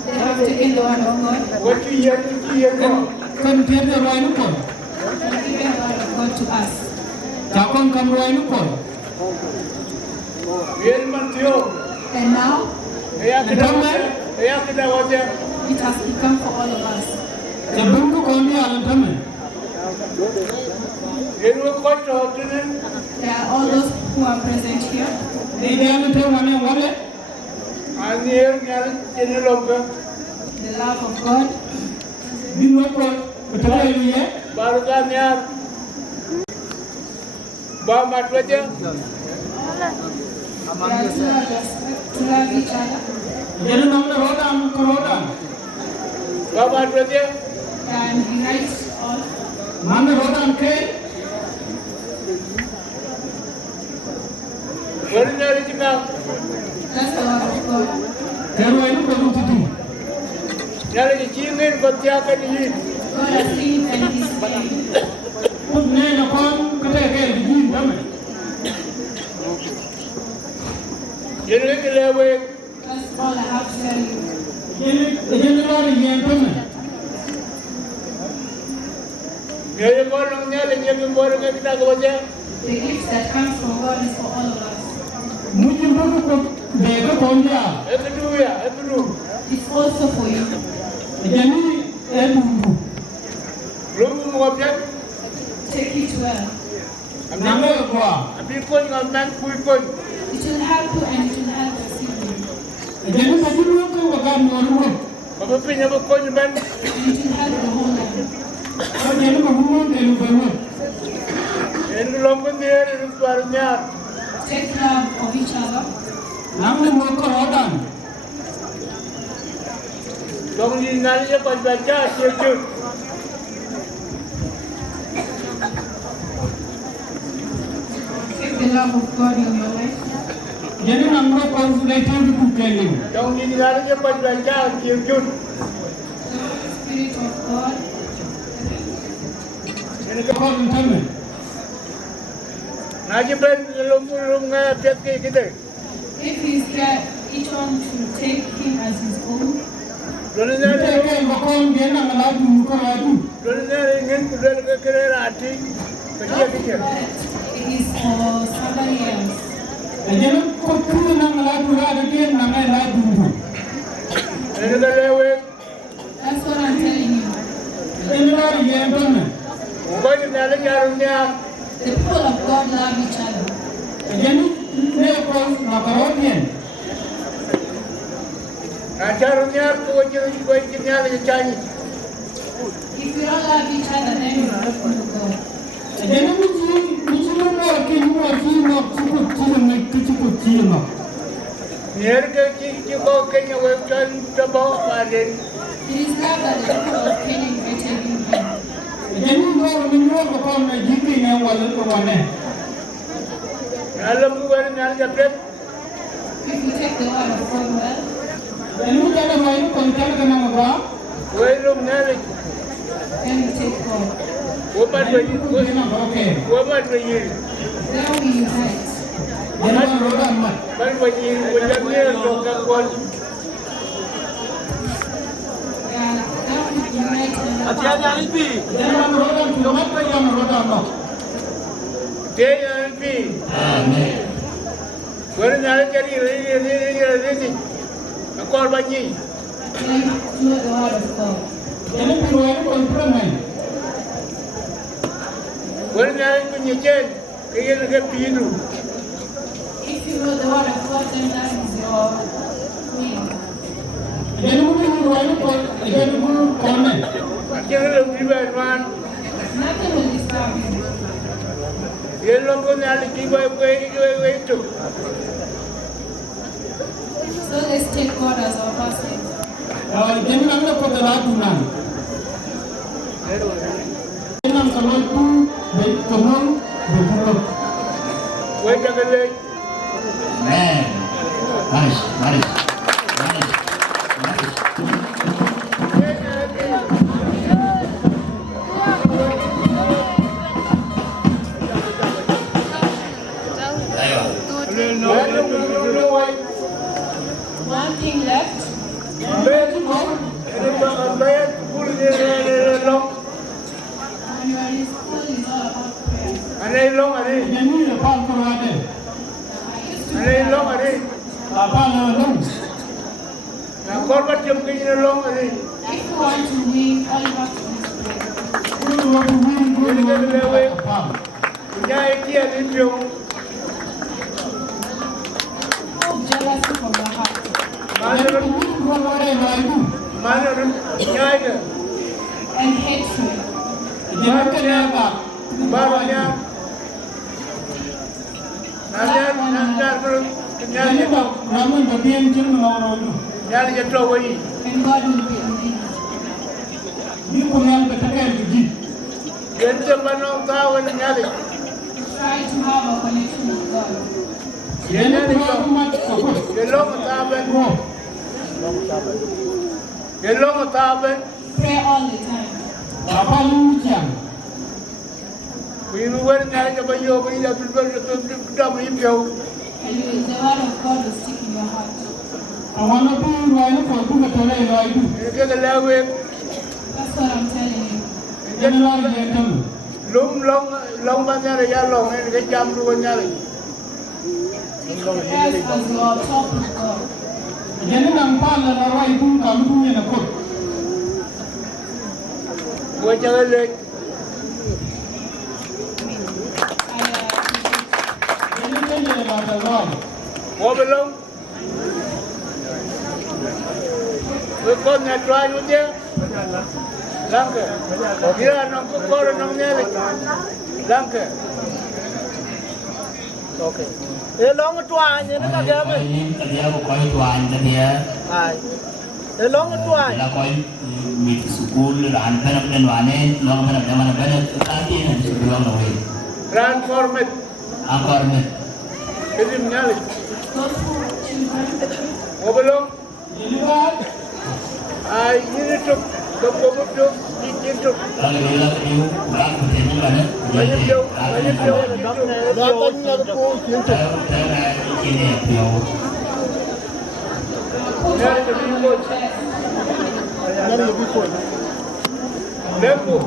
They have taken the word of God. What you hear, And given the word of God to us. And now, it has become for all of us. There are all those who are present here. The love of God. To love each other. And unite all. That's the word of God. God has seen and He's saying. That's all I have to tell you. The gift that comes from God is for all of us. It's also for you. Take it well. It will help you and it will help us. And it will help the whole land. Take love of each other. Take the love of God in your life. The Spirit of God. If he's here, each one should take him as his own. It is for somebody else. That's what I'm telling you. The people of God love each other. If you don't love each other, then you're not going to go. It is love that the people of Kenya invited you here. If you take the word of God well, then you take God. Then we unite. If you know the word of God, then that is your queen. Nothing will disturb you. So let's take God as our pastor. Man, nice. One thing left. When you are in school, it's all about prayer. I used to Ini long ada. Apa long? Nah, korban jam ini long ada. If you want to win, all you have to do is pray. Ini kan lewe. Punya idea ni jom. Jealousy from your heart. Mana nyai and hatred. Barunya. Ramun bagian jin mengawalu. Nyari jatuh wei. And God will be with you. Ni punya katakan gigi. Gente mana tahu ni nyari. Try to have a connection with God. Nyari gelong taben. Gelong taben. Pray all the time. Apa lu jam? Wieu nyari apa yo beri dah dah Wieu. And the word of God will stick in your heart. Awana tu ruai for Buga Da Angau. Kita lewe. That's what I'm telling you. Jangan lagi yang Long banyak ya long ni kita jam dua nyari. Prayers as you are talk with God. Jangan nampak lah ruai tu kamu punya nak kot. Gua jangan lek. Gua belum. Kau nak try dulu dia. Langke. Dia nak kau nak nyari. Langke. Okay. Long tua ni nak dia apa? Dia bukan tuan dia. Hai. Long tua. Dia kau mit school ran pen wane long pen mana tadi ni sebelum nawe. Transformat. Transformat. Kedim nyali. Gua belum. Ai ini tu kau tu itu. Kalau dia tu kurang macam mana? Banyak jauh. Datang nak tu itu. Ini dia. Nyari tu bikot. Nyari tu bikot. Lembu.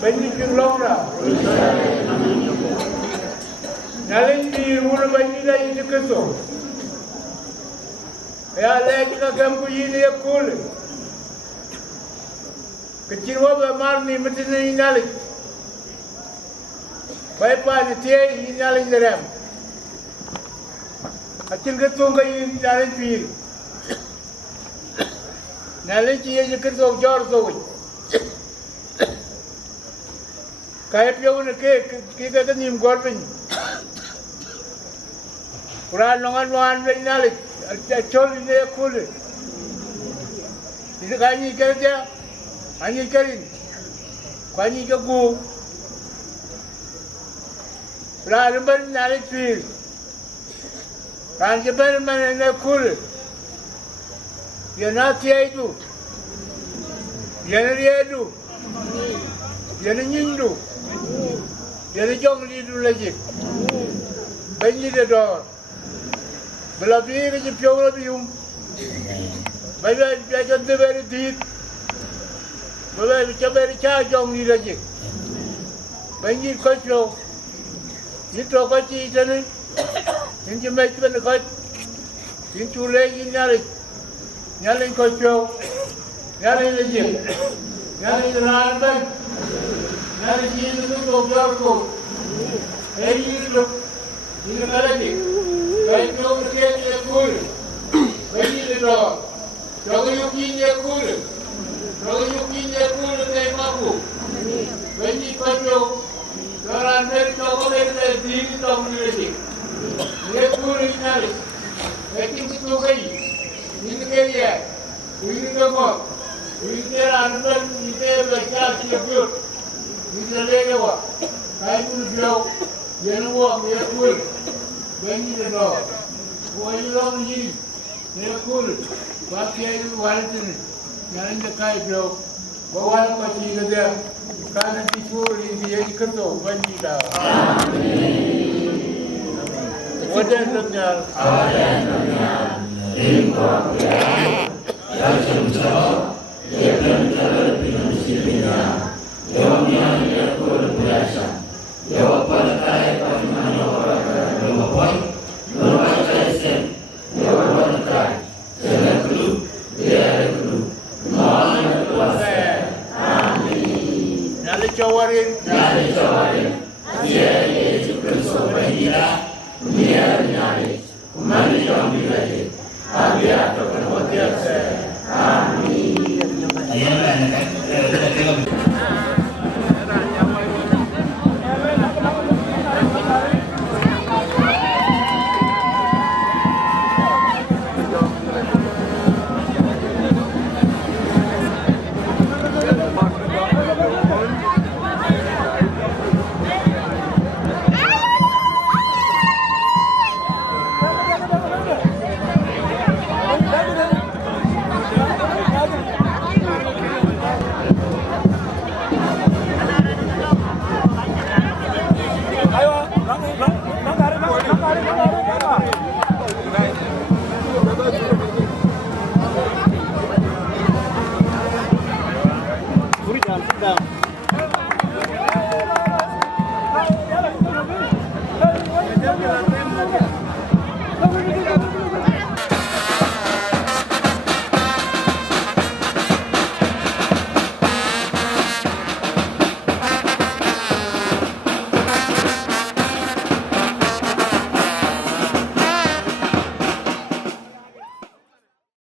Banyak jumlah lah. Nyari di mana banyak dah itu kesok. Ya lagi nak kamu ini ya cool. Kecil wabah marni mesti ni nyali. Baik pan tiada ini nyali jeram. Kecil ketung kaya nyali pil. Nyali cia je ketung jor tu. Kaya piau nak kita kan nim gorpin. Kurang longan nyali. Chol ini cool. Ini kani kerja, kani kerin, kani kebu. Ramban narik fil, ramban mana cool. Dia nak tiada itu, dia nak dia itu, dia nak nyindu, dia nak jong lidu lagi. Banyak dia dor. Belabih kerja piau lebih Bagai biasa tu beri dit, bagai biasa beri cajong ni lagi. Banyak kacau, ni tu kacau itu ni, ini macam mana kacau, ini culai ini nyali kacau, nyali lagi, nyali ramai, nyali ini tu doktor tu, ini lagi. Baik tu kerja dia cool, baik dia dor, jangan yukin dia cool, saya mahu. Baik kacau, orang Amerika orang Amerika diri tahu ni. Dia cool ini ni, baik itu kaya, ini kerja, ini kamu, ini orang ini baca siapa, ini lagi apa? Baik tu dia, dia nak dia cool. Banyak dia dor, buat long ni, dia cool. Pakai Valentine, yang ini kaya jauh, bawa macam ni dia, kan tipu ini dia kerto banyak dah. Wadah dunia, impor dia, yang jauh, dia berjalan dengan sipirnya, yang dia cool biasa, dia apa nak Nyale Chowarin, Yesu Kristo Bahira, Mier Nyale, Umani Yomilade, Abiato Kanotiase, Amen. Sit down.